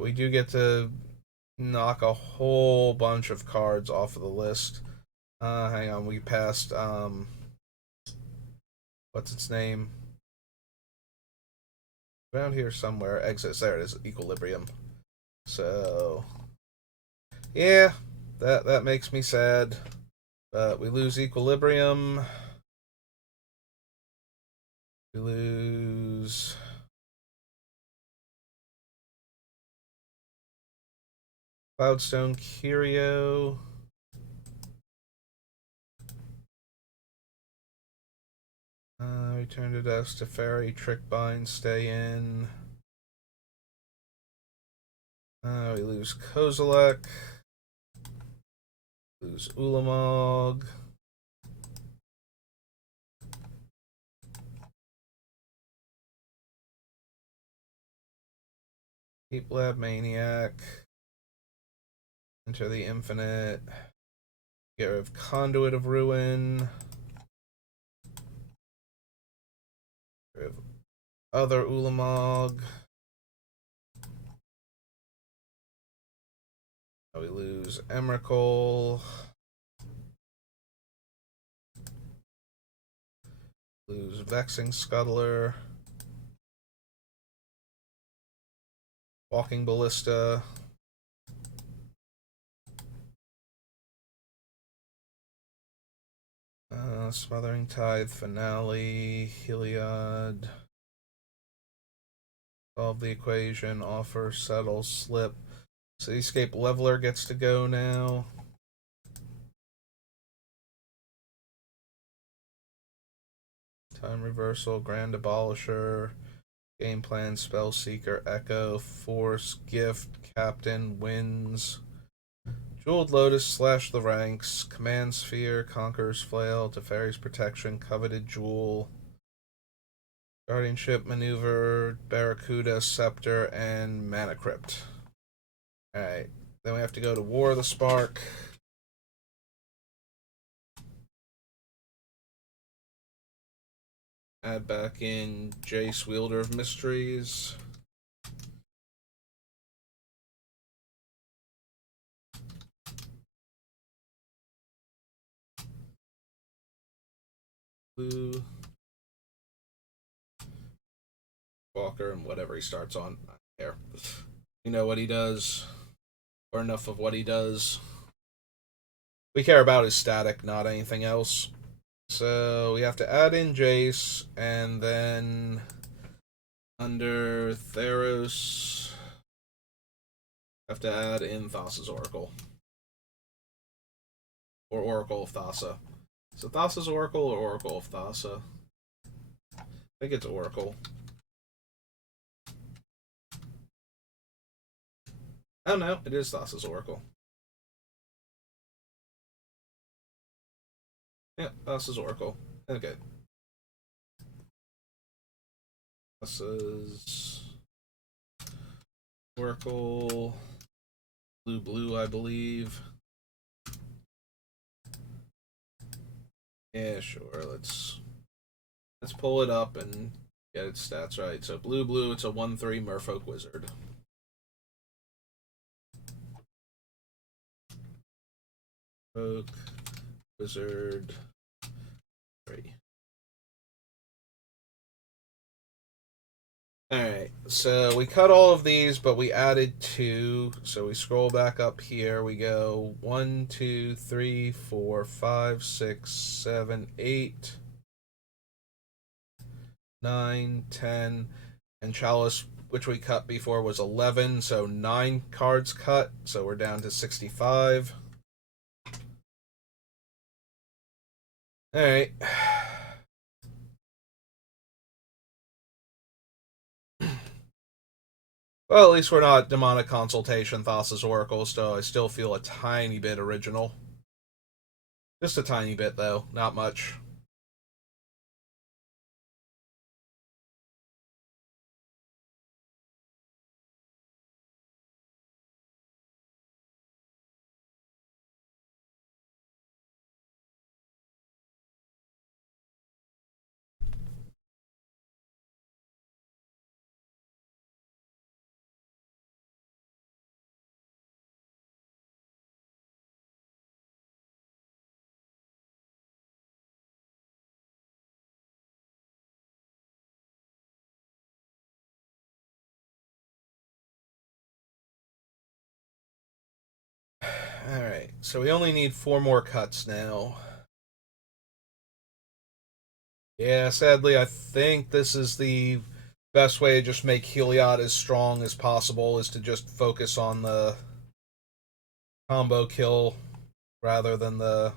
we do get to knock a whole bunch of cards off of the list. Hang on, we passed what's its name? Around here somewhere. Exits. There it is. Equilibrium. So yeah, that makes me sad. But we lose Equilibrium. We lose Cloudstone Curio. Return to Dust to Fairy, Trickbind, stay in. We lose Kozilek. Lose Ulamog. Deep Lab Maniac. Enter the Infinite. Get rid of Conduit of Ruin. Get rid of other Ulamog. We lose Emrakul. Lose Vexing Scuttler. Walking Ballista. Smothering Tithe, Finale, Heliod. Solve the equation, offer, settle, slip. Cityscape Leveler gets to go now. Time Reversal, Grand Abolisher, Game Plan, Spell Seeker, Echo, Force, Gift, Captain, Wins. Jeweled Lotus, Slash the Ranks, Command Sphere, Conqueror's Flail, Teferi's Protection, Coveted Jewel, Guardianship Maneuver, Barracuda, Scepter, and Mana Crypt. Alright, then we have to go to War of the Spark. Add back in Jace, Wielder of Mysteries. Blue. Walker and whatever he starts on. I don't care. You know what he does, or enough of what he does. We care about his static, not anything else. So we have to add in Jace, and then under Theros, have to add in Thassa's Oracle. Or Oracle of Thassa. Is it Thassa's Oracle or Oracle of Thassa? I think it's Oracle. Oh no, it is Thassa's Oracle. Yeah, Thassa's Oracle. Okay. Thassa's Oracle. Blue, I believe. Yeah, sure. Let's pull it up and get its stats right. So blue, it's a 1/3 Merfolk Wizard. Merfolk Wizard 3. Alright, so we cut all of these, but we added 2. So we scroll back up here. We go 1, 2, 3, 4, 5, 6, 7, 8, 9, 10, and Chalice, which we cut before, was 11. So 9 cards cut. So we're down to 65. Alright. Well, at least we're not Demonic Consultation, Thassa's Oracle, so I still feel a tiny bit original. Just a tiny bit, though. Not much. Alright, so we only need 4 more cuts now. Yeah, sadly, I think this is the best way to just make Heliod as strong as possible, is to just focus on the combo kill rather than the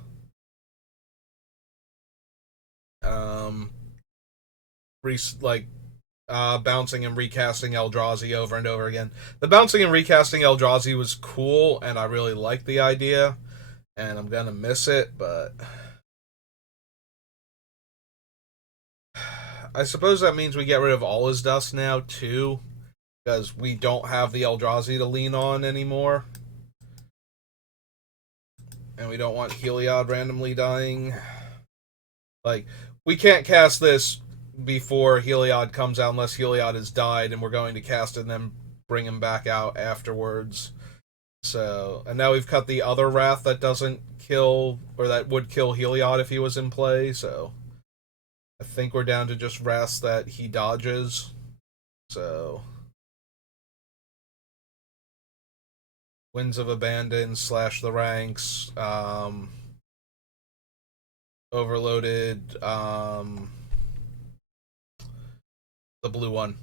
um like bouncing and recasting Eldrazi over and over again. The bouncing and recasting Eldrazi was cool, and I really liked the idea, and I'm gonna miss it, but I suppose that means we get rid of all his dust now too, because we don't have the Eldrazi to lean on anymore, and we don't want Heliod randomly dying. Like, we can't cast this before Heliod comes out unless Heliod has died, and we're going to cast it and then bring him back out afterwards. So, and now we've cut the other Wrath that doesn't kill, or that would kill Heliod if he was in play, so I think we're down to just Wraths that he dodges. So, Winds of Abandon, Slash the Ranks, Overloaded, the blue one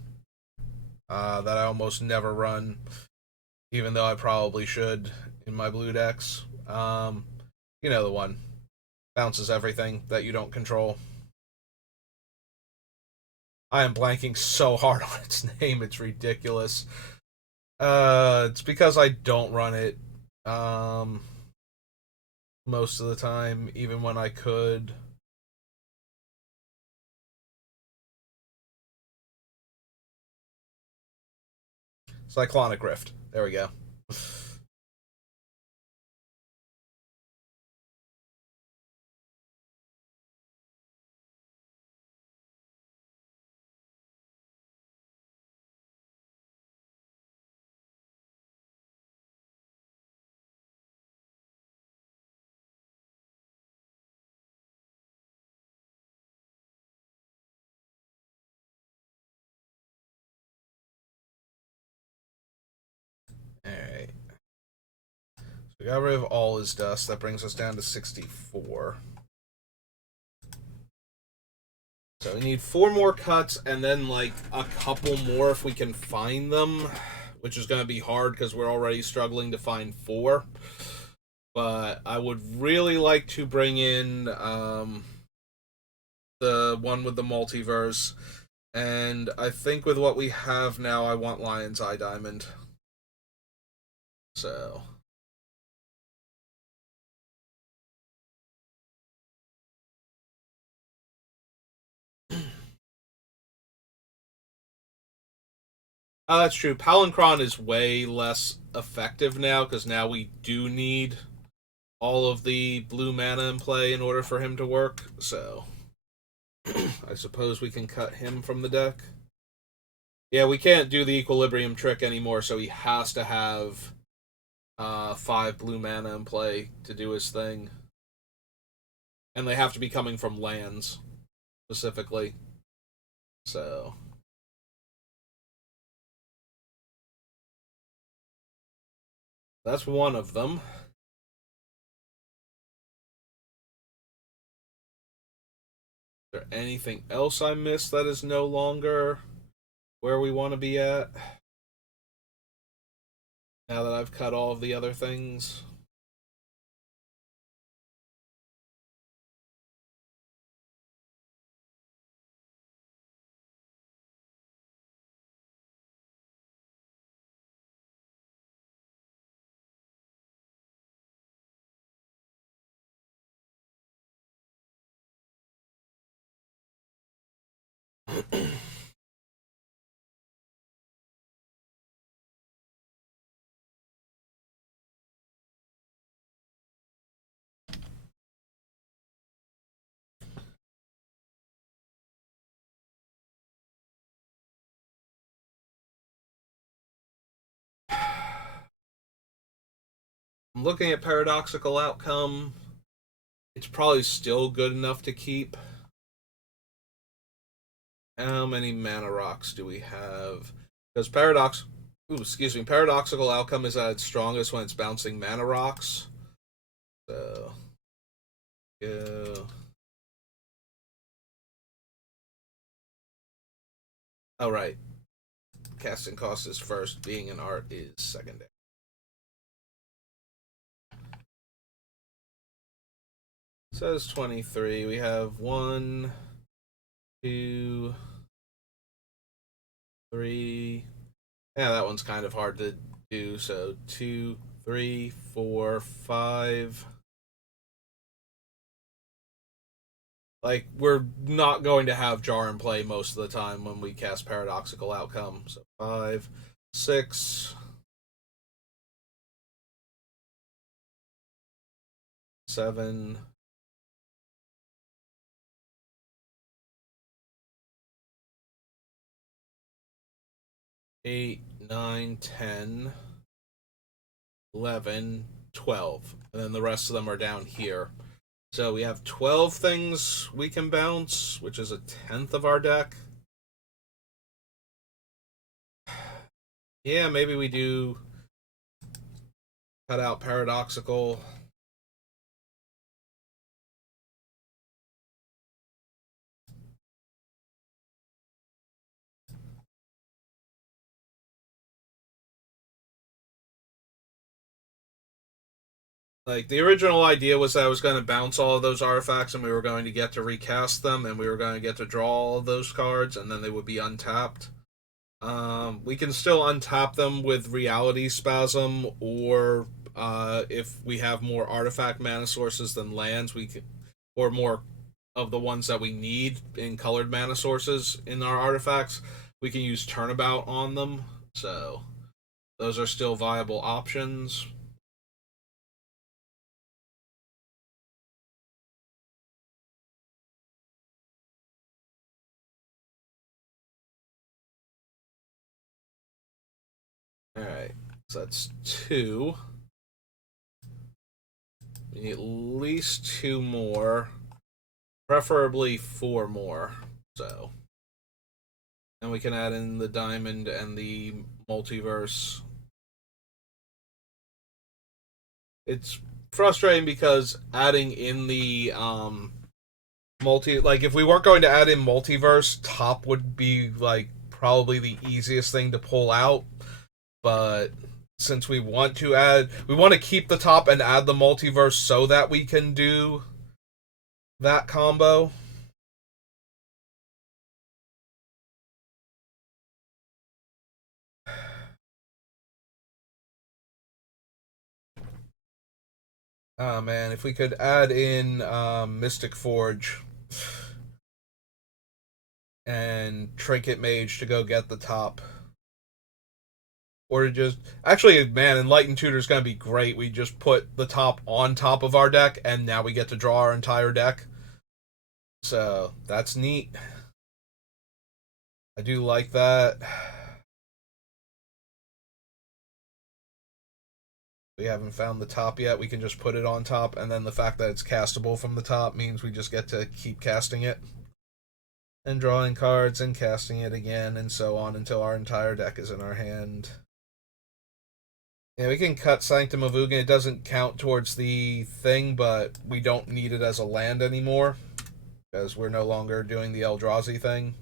that I almost never run, even though I probably should in my blue decks. You know the one. Bounces everything that you don't control. I am blanking so hard on its name, it's ridiculous. It's because I don't run it most of the time, even when I could. Cyclonic Rift. There we go. Alright. So we got rid of all his dust. That brings us down to 64. So we need 4 more cuts, and then like a couple more if we can find them, which is going to be hard because we're already struggling to find 4. But I would really like to bring in the one with the multiverse, and I think with what we have now, I want Lion's Eye Diamond. So that's true. Palancron is way less effective now because now we do need all of the blue mana in play in order for him to work. So I suppose we can cut him from the deck. Yeah, we can't do the equilibrium trick anymore, so he has to have 5 blue mana in play to do his thing. And they have to be coming from lands, specifically. So that's one of them. Is there anything else I missed that is no longer where we want to be at? Now that I've cut all of the other things. I'm looking at Paradoxical Outcome. It's probably still good enough to keep. How many mana rocks do we have? Because Paradoxical Outcome is at its strongest when it's bouncing mana rocks. So go. Oh right, casting cost is first. Being an art is secondary. Says 23. We have 1, 2, 3. Yeah, that one's kind of hard to do. So 2, 3, 4, 5. Like, we're not going to have jar and play most of the time when we cast paradoxical outcome. So 5, 6, 7, 8, 9, 10, 11, 12. And then the rest of them are down here. So we have 12 things we can bounce, which is a tenth of our deck. Yeah, maybe we do cut out paradoxical. Like, the original idea was that I was going to bounce all of those artifacts and we were going to get to recast them and we were going to get to draw all of those cards and then they would be untapped. We can still untap them with Reality Spasm, or if we have more artifact mana sources than lands, we can, or more of the ones that we need in colored mana sources in our artifacts, we can use Turnabout on them. So those are still viable options. All right, so that's 2. We need at least 2 more, preferably 4 more. So, and we can add in the diamond and the multiverse. It's frustrating because adding in the like, if we weren't going to add in multiverse, top would be like probably the easiest thing to pull out. But since we want to keep the top and add the multiverse so that we can do that combo. Oh man, if we could add in Mystic Forge and Trinket Mage to go get the top. Or to just, actually, man, Enlightened Tutor is going to be great. We just put the top on top of our deck, and now we get to draw our entire deck. So that's neat. I do like that. We haven't found the top yet. We can just put it on top, and then the fact that it's castable from the top means we just get to keep casting it and drawing cards and casting it again and so on until our entire deck is in our hand. Yeah, we can cut Sanctum of Ugin. It doesn't count towards the thing, but we don't need it as a land anymore because we're no longer doing the Eldrazi thing.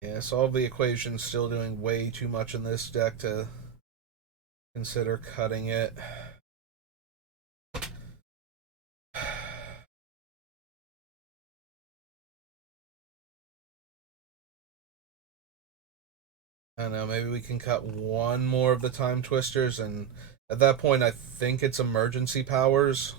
Yeah, solve the equation, still doing way too much in this deck to consider cutting it. I don't know, maybe we can cut one more of the Time Twisters, and at that point, I think it's emergency powers.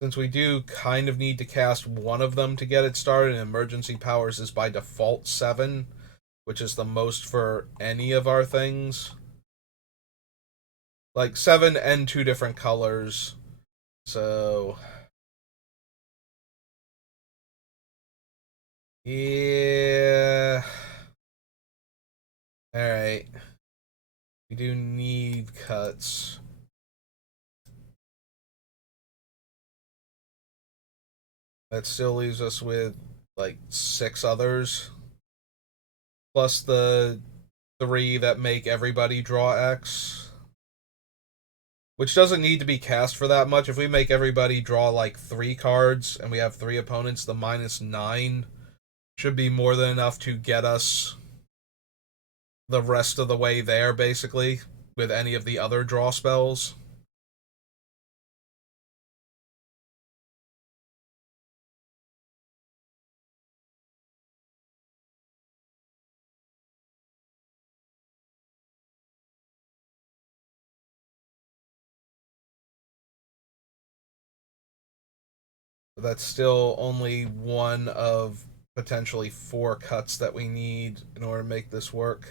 Since we do kind of need to cast one of them to get it started, and emergency powers is by default 7, which is the most for any of our things. Like 7 and 2 different colors. So, yeah. Alright. We do need cuts. That still leaves us with like 6 others. Plus the 3 that make everybody draw X. Which doesn't need to be cast for that much. If we make everybody draw like 3 cards and we have 3 opponents, the -9 should be more than enough to get us the rest of the way there, basically, with any of the other draw spells. But that's still only one of potentially 4 cuts that we need in order to make this work.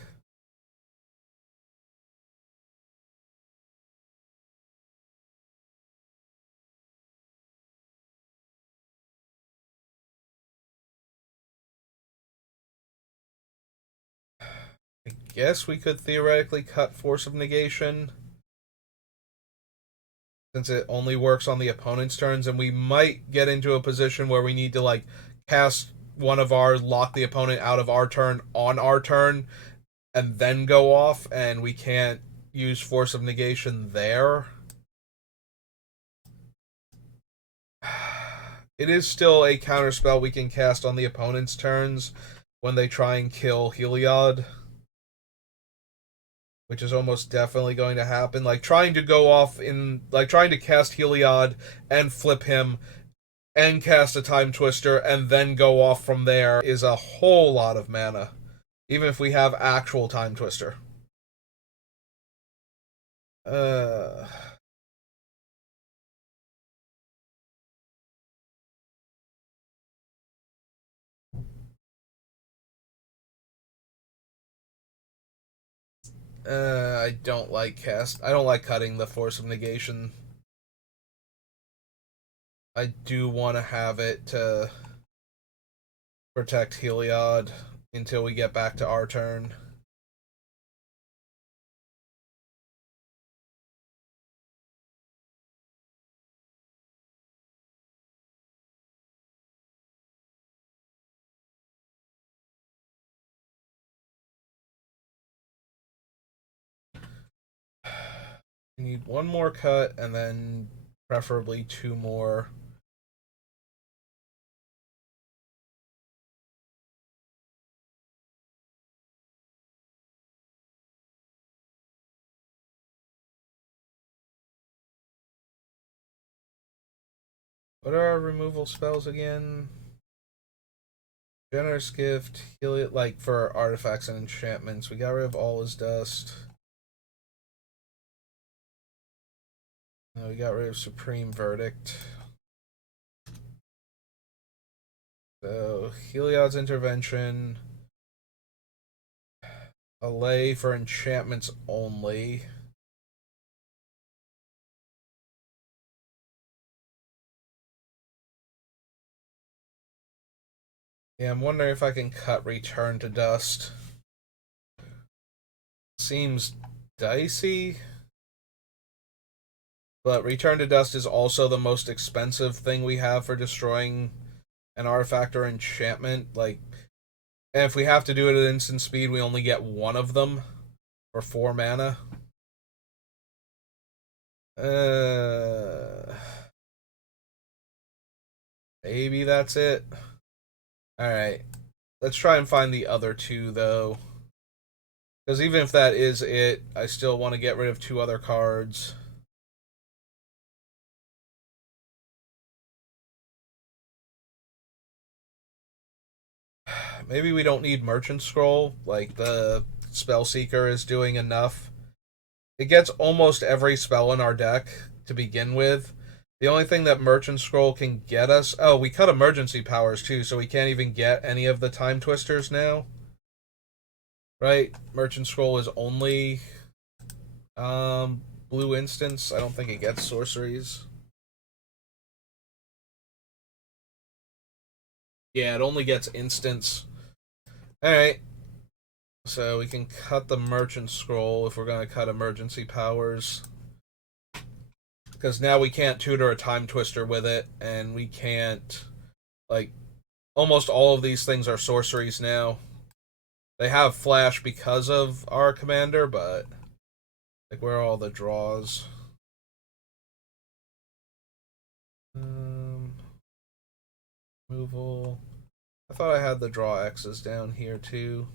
I guess we could theoretically cut Force of Negation, since it only works on the opponent's turns, and we might get into a position where we need to like cast one of our, lock the opponent out of our turn on our turn, and then go off, and we can't use Force of Negation there. It is still a counterspell we can cast on the opponent's turns when they try and kill Heliod, which is almost definitely going to happen. Like trying to go off in, like trying to cast Heliod and flip him and cast a Time Twister and then go off from there is a whole lot of mana, even if we have actual Time Twister. Uh, I don't like I don't like cutting the Force of Negation. I do want to have it to protect Heliod until we get back to our turn. We need one more cut and then preferably 2 more. What are our removal spells again? Generous Gift, heal it, like for artifacts and enchantments. We got rid of All Is Dust. We got rid of Supreme Verdict. So, Heliod's Intervention. Allay for enchantments only. Yeah, I'm wondering if I can cut Return to Dust. Seems dicey. But Return to Dust is also the most expensive thing we have for destroying an artifact or enchantment. Like, and if we have to do it at instant speed, we only get one of them for 4 mana. Maybe that's it. Alright. Let's try and find the other 2, though. Because even if that is it, I still want to get rid of 2 other cards. Maybe we don't need Merchant Scroll. Like, the Spellseeker is doing enough. It gets almost every spell in our deck to begin with. The only thing that Merchant Scroll can get us... Oh, we cut Emergency Powers, too, so we can't even get any of the Time Twisters now. Right? Merchant Scroll is only... blue instants. I don't think it gets sorceries. Yeah, it only gets instants. Alright. So we can cut the merchant scroll if we're going to cut emergency powers. Because now we can't tutor a time twister with it, and we can't, like, almost all of these things are sorceries now. They have flash because of our commander, but, like, where are all the draws? Removal. I thought I had the draw X's down here too.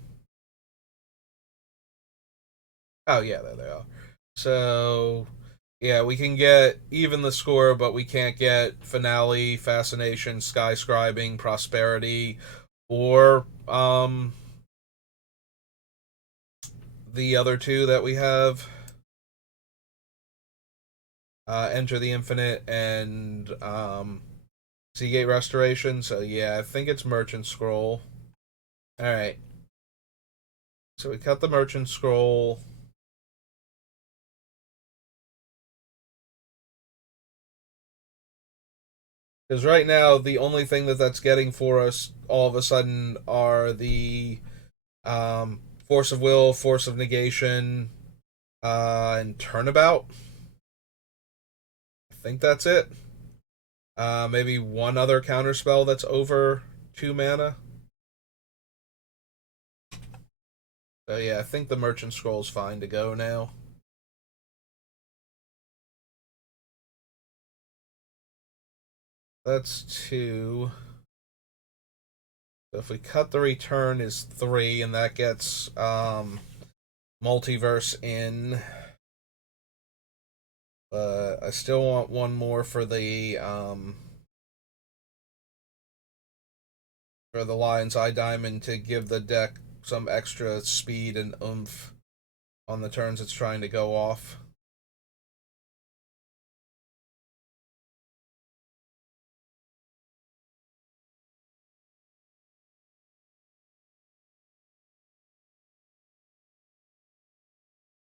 Oh yeah, there they are. So yeah, we can get even the score, but we can't get finale, fascination, sky scribing, prosperity, or the other two that we have. Enter the Infinite and Seagate Restoration. So yeah, I think it's Merchant Scroll. Alright. So we cut the Merchant Scroll. Because right now, the only thing that's getting for us all of a sudden are the Force of Will, Force of Negation, and Turnabout. I think that's it. Maybe one other counterspell that's over 2 mana. So yeah, I think the Merchant Scroll's fine to go now. That's 2. So if we cut the return is 3, and that gets Multiverse in. But I still want one more for the Lion's Eye Diamond to give the deck some extra speed and oomph on the turns it's trying to go off.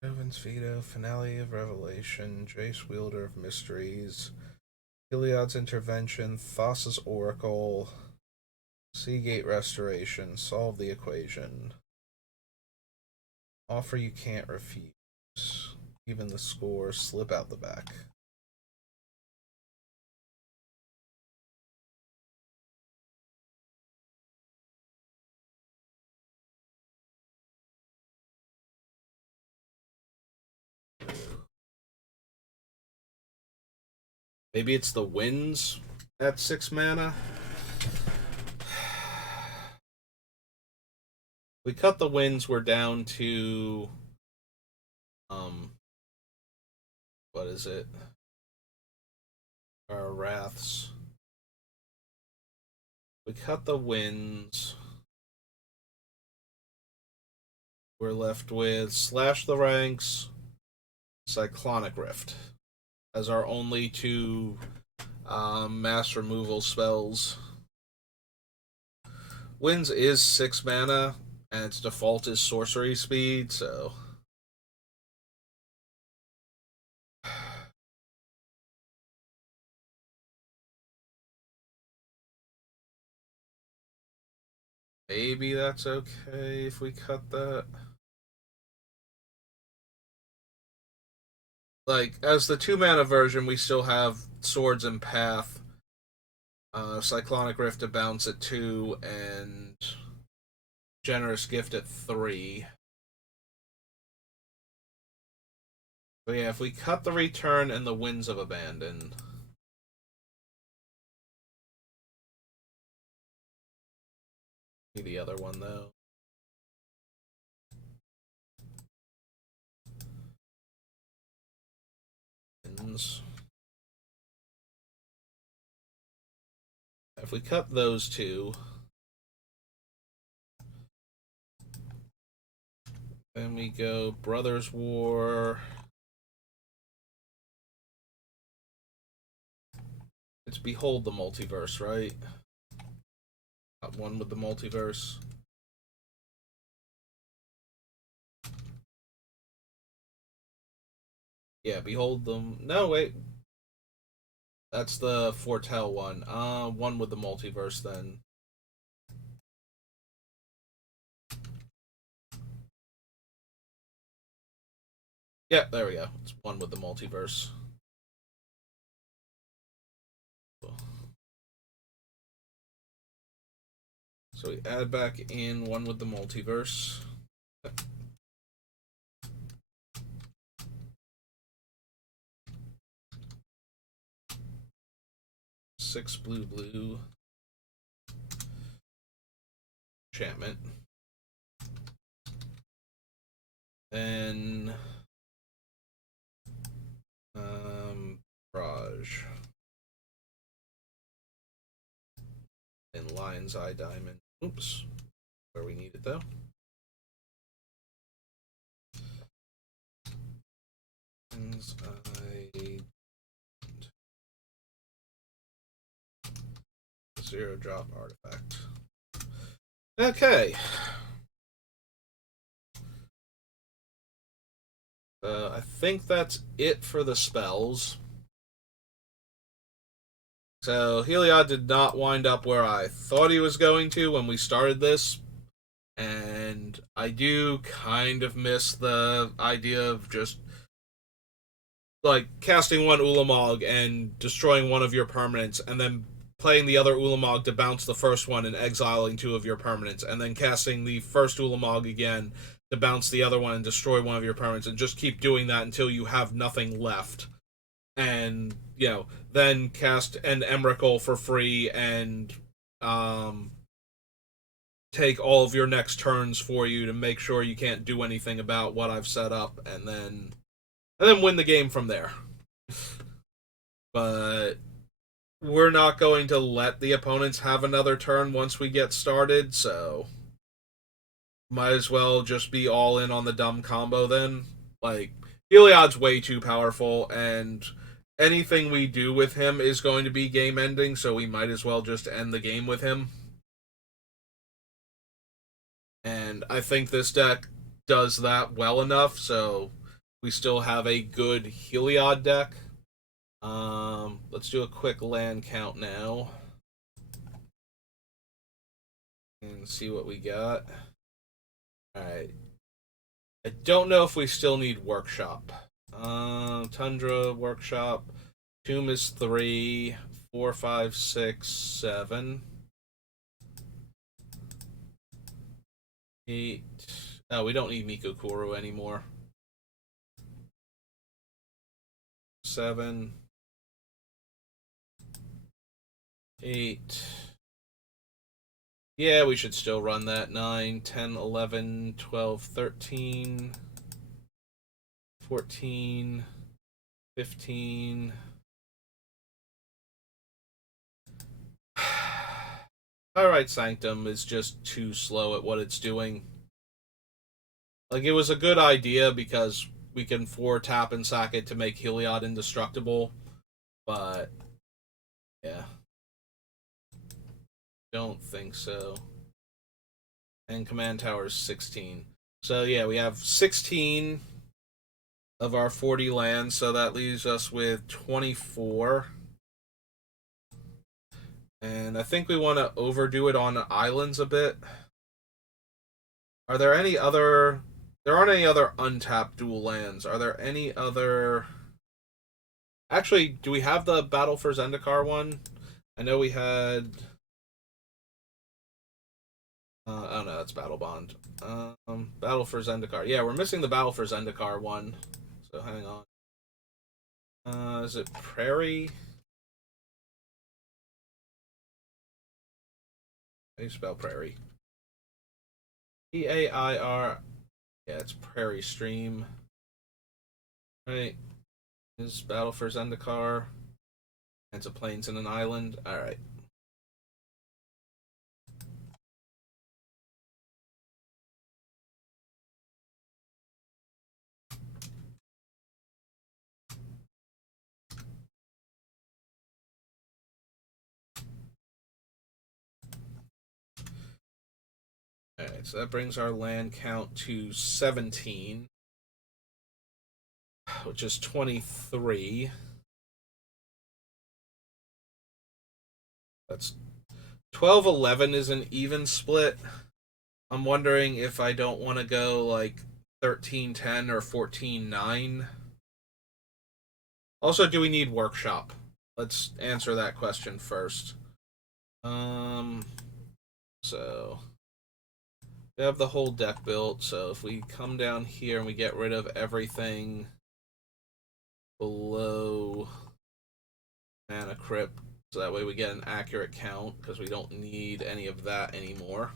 Joven's Veto, Finale of Revelation, Jace Wielder of Mysteries, Heliod's Intervention, Thassa's Oracle, Seagate Restoration, Solve the Equation. Offer you can't refuse. Even the score, slip out the back. Maybe it's the Winds at 6 mana. We cut the Winds, we're down to what is it? Our Wraths. We cut the Winds. We're left with Slash the Ranks, Cyclonic Rift as our only 2 mass removal spells. Winds is 6 mana, and its default is sorcery speed, so. Maybe that's okay if we cut that. Like, as the 2 mana version, we still have Swords and Path, Cyclonic Rift to bounce at 2, and Generous Gift at 3. But yeah, if we cut the return and the Winds of Abandon. The other one, though. Winds. If we cut those 2, then we go Brothers War. It's Behold the Multiverse, right? Got one with the multiverse. Yeah, Behold them. No, wait. That's the Foretell one. One with the multiverse then. Yeah, there we go. It's one with the multiverse. So we add back in one with the multiverse. 6 blue blue. Enchantment. Then Raj. And Lion's Eye Diamond. Oops. Where we need it though. Lion's Eye. 0 drop artifact. Okay. I think that's it for the spells. So Heliod did not wind up where I thought he was going to when we started this. And I do kind of miss the idea of just like casting one Ulamog and destroying one of your permanents, and then playing the other Ulamog to bounce the first one and exiling 2 of your permanents, and then casting the first Ulamog again to bounce the other one and destroy one of your permanents, and just keep doing that until you have nothing left. And, you know, then cast an Emrakul for free and take all of your next turns for you to make sure you can't do anything about what I've set up, and then win the game from there. But we're not going to let the opponents have another turn once we get started, so might as well just be all in on the dumb combo then. Like, Heliod's way too powerful, and anything we do with him is going to be game ending, so we might as well just end the game with him. And I think this deck does that well enough, so we still have a good Heliod deck. Let's do a quick land count now. And see what we got. Alright. I don't know if we still need Workshop. Tundra, Workshop. Tomb is 3. 4, 5, 6, 7. 8. Oh, we don't need Mikokuru anymore. 7. 8. Yeah, we should still run that. 9, 10, 11, 12, 13, 14, 15. Pyrite Sanctum is just too slow at what it's doing. Like, it was a good idea because we can 4-tap and sack it to make Heliod indestructible, but yeah. Don't think so. And Command Tower is 16. So yeah, we have 16 of our 40 lands, so that leaves us with 24. And I think we want to overdo it on islands a bit. Are there any other... There aren't any other untapped dual lands. Are there any other... Actually, do we have the Battle for Zendikar one? I know we had... oh no, that's Battle Bond. Battle for Zendikar. Yeah, we're missing the Battle for Zendikar one. So hang on. Is it Prairie? How do you spell Prairie? P-A-I-R. Yeah, it's Prairie Stream. Right. This is Battle for Zendikar. It's a plains and an island. Alright. Alright, so that brings our land count to 17, which is 23. That's 12-11 is an even split. I'm wondering if I don't want to go like 13-10 or 14-9. Also, do we need workshop? Let's answer that question first. So we have the whole deck built, so if we come down here and we get rid of everything below Mana Crypt, so that way we get an accurate count, because we don't need any of that anymore.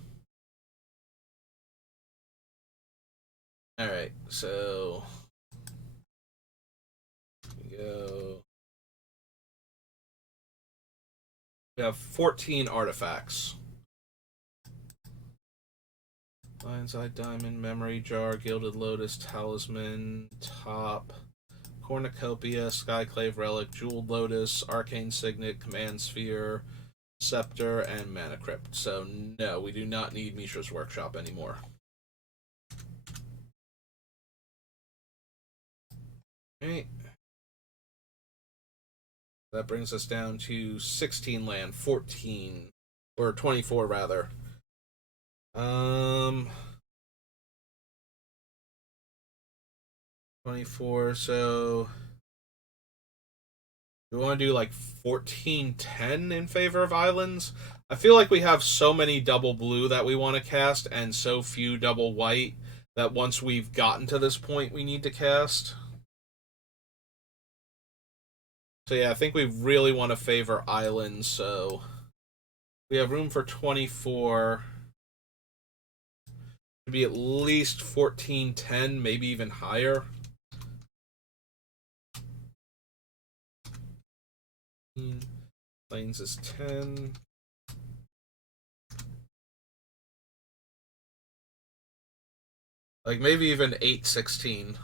Alright, so we go. We have 14 artifacts. Lion's Eye Diamond, Memory Jar, Gilded Lotus, Talisman, Top, Cornucopia, Skyclave Relic, Jeweled Lotus, Arcane Signet, Command Sphere, Scepter, and Mana Crypt. So no, we do not need Mishra's Workshop anymore. Alright. That brings us down to 16 land, 14, or 24 rather. 24, so we want to do like 14-10 in favor of islands. I feel like we have so many double blue that we want to cast and so few double white that once we've gotten to this point we need to cast. So yeah, I think we really want to favor islands, so we have room for 24. Should be at least 14-10, maybe even higher. Plains is 10. Like maybe even 8-16.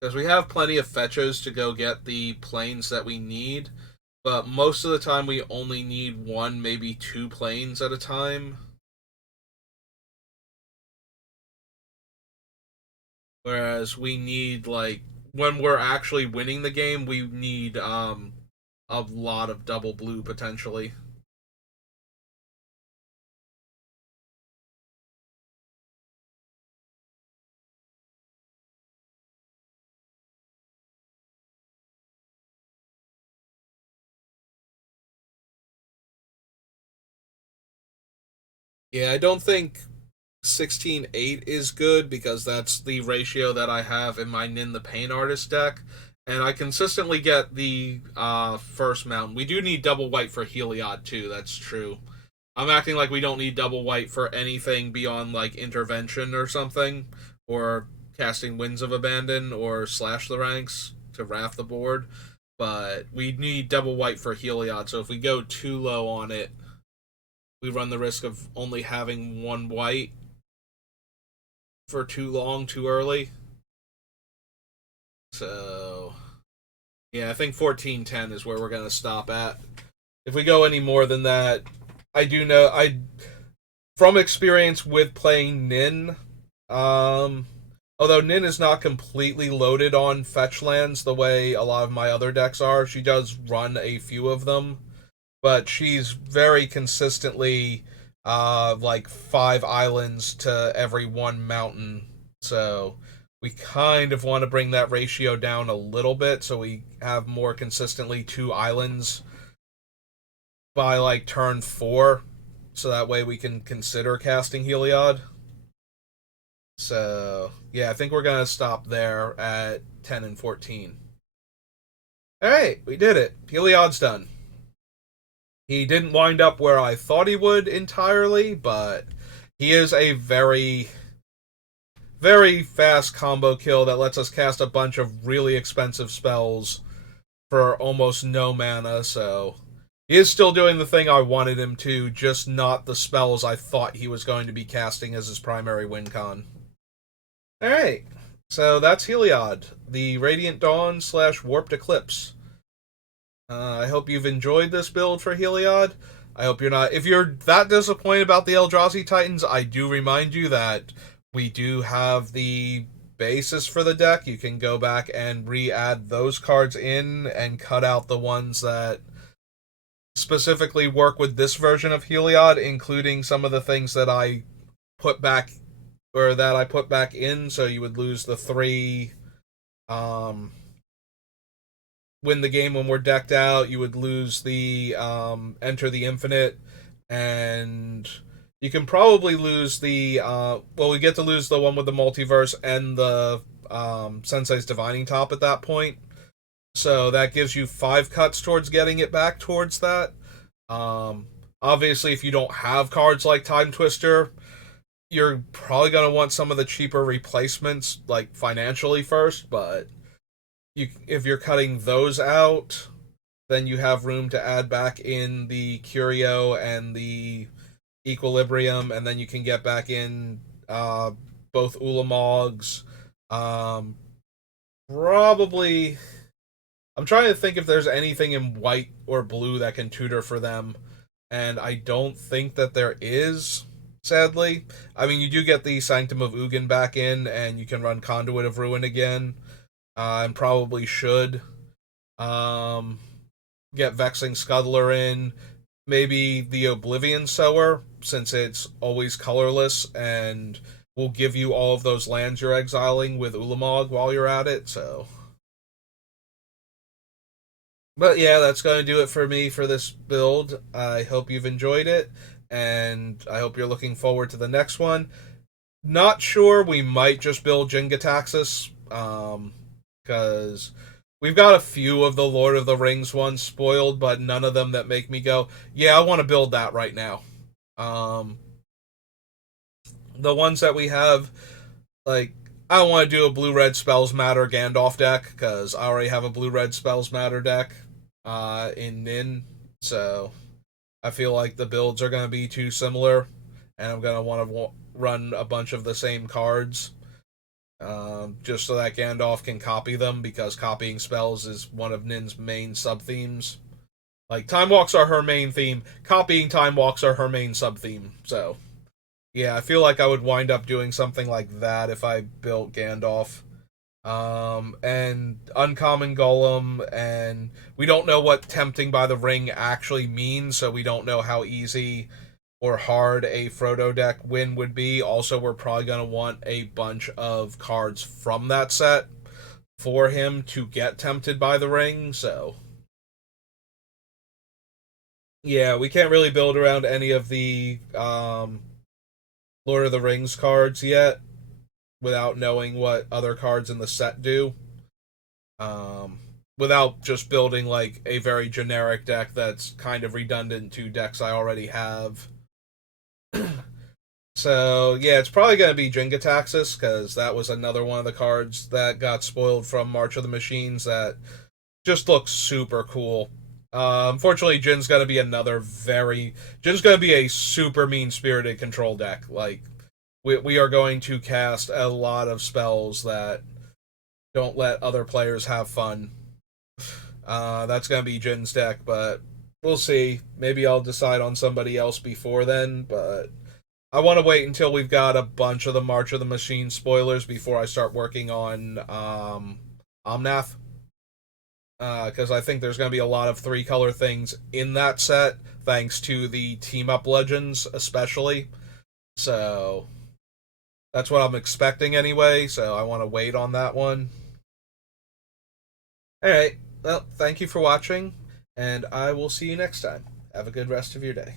Because we have plenty of fetches to go get the planes that we need, but most of the time we only need one, maybe two planes at a time. Whereas we need, like, when we're actually winning the game, we need a lot of double blue potentially. Yeah, I don't think 16-8 is good because that's the ratio that I have in my Nin the Pain Artist deck. And I consistently get the first mountain. We do need double white for Heliod too, that's true. I'm acting like we don't need double white for anything beyond like intervention or something, or casting Winds of Abandon or Slash the Ranks to wrath the board. But we need double white for Heliod, so if we go too low on it, we run the risk of only having one white for too long, too early. So, yeah, I think 14-10 is where we're going to stop at. If we go any more than that, I do know, from experience with playing Nin, although Nin is not completely loaded on fetch lands the way a lot of my other decks are, she does run a few of them, but she's very consistently like 5 islands to every 1 mountain, so we kind of want to bring that ratio down a little bit so we have more consistently 2 islands by like turn 4, so that way we can consider casting Heliod. So yeah, I think we're gonna stop there at 10 and 14. Alright, we did it. Heliod's done. He didn't wind up where I thought he would entirely, but he is a very, very fast combo kill that lets us cast a bunch of really expensive spells for almost no mana, so he is still doing the thing I wanted him to, just not the spells I thought he was going to be casting as his primary win con. Alright, so that's Heliod, the Radiant Dawn / Warped Eclipse. I hope you've enjoyed this build for Heliod. I hope you're not... If you're that disappointed about the Eldrazi Titans, I do remind you that we do have the basis for the deck. You can go back and re-add those cards in and cut out the ones that specifically work with this version of Heliod, including some of the things that I put back or that I put back in. So you would lose the three. Um, win the game when we're decked out. You would lose the enter the infinite, and you can probably lose the well, we get to lose the one with the multiverse and the Sensei's divining top at that point. So that gives you 5 cuts towards getting it back towards that. Um, Obviously, if you don't have cards like Time Twister, you're probably gonna want some of the cheaper replacements, like financially first. But if you're cutting those out, then you have room to add back in the Curio and the Equilibrium, and then you can get back in both Ulamogs. Um, Probably. I'm trying to think if there's anything in white or blue that can tutor for them, and I don't think that there is, sadly. I mean, you do get the Sanctum of Ugin back in, and you can run Conduit of Ruin again, and probably should. Um, get Vexing Scuddler in, maybe the Oblivion Sower, since it's always colorless and will give you all of those lands you're exiling with Ulamog while you're at it, so. But yeah, that's going to do it for me for this build. I hope you've enjoyed it, and I hope you're looking forward to the next one. Not sure, we might just build Jingataxis, because we've got a few of the Lord of the Rings ones spoiled, but none of them that make me go, yeah, I want to build that right now. Um, the ones that we have, like, I don't want to do a blue red spells matter Gandalf deck because I already have a blue red spells matter deck in Nin, so I feel like the builds are going to be too similar, and I'm going to want to run a bunch of the same cards. Just so that Gandalf can copy them, because copying spells is one of Nin's main sub themes. Like, Time Walks are her main theme, copying Time Walks are her main sub theme. So, yeah, I feel like I would wind up doing something like that if I built Gandalf. And Uncommon Golem, and we don't know what Tempting by the Ring actually means, so we don't know how easy or hard a Frodo deck win would be. Also, we're probably going to want a bunch of cards from that set for him to get tempted by the ring, so yeah, we can't really build around any of the Lord of the Rings cards yet without knowing what other cards in the set do. Without just building like a very generic deck that's kind of redundant to decks I already have. So yeah, it's probably going to be Jingataxis, because that was another one of the cards that got spoiled from March of the Machines that just looks super cool. Unfortunately, Jin's going to be Jin's going to be a super mean spirited control deck. Like, we are going to cast a lot of spells that don't let other players have fun. That's going to be Jin's deck, but we'll see. Maybe I'll decide on somebody else before then, but I want to wait until we've got a bunch of the March of the Machine spoilers before I start working on Omnath. Because I think there's going to be a lot of 3-color things in that set, thanks to the team up legends, especially. So that's what I'm expecting anyway, so I want to wait on that one. Alright, well, thank you for watching, and I will see you next time. Have a good rest of your day.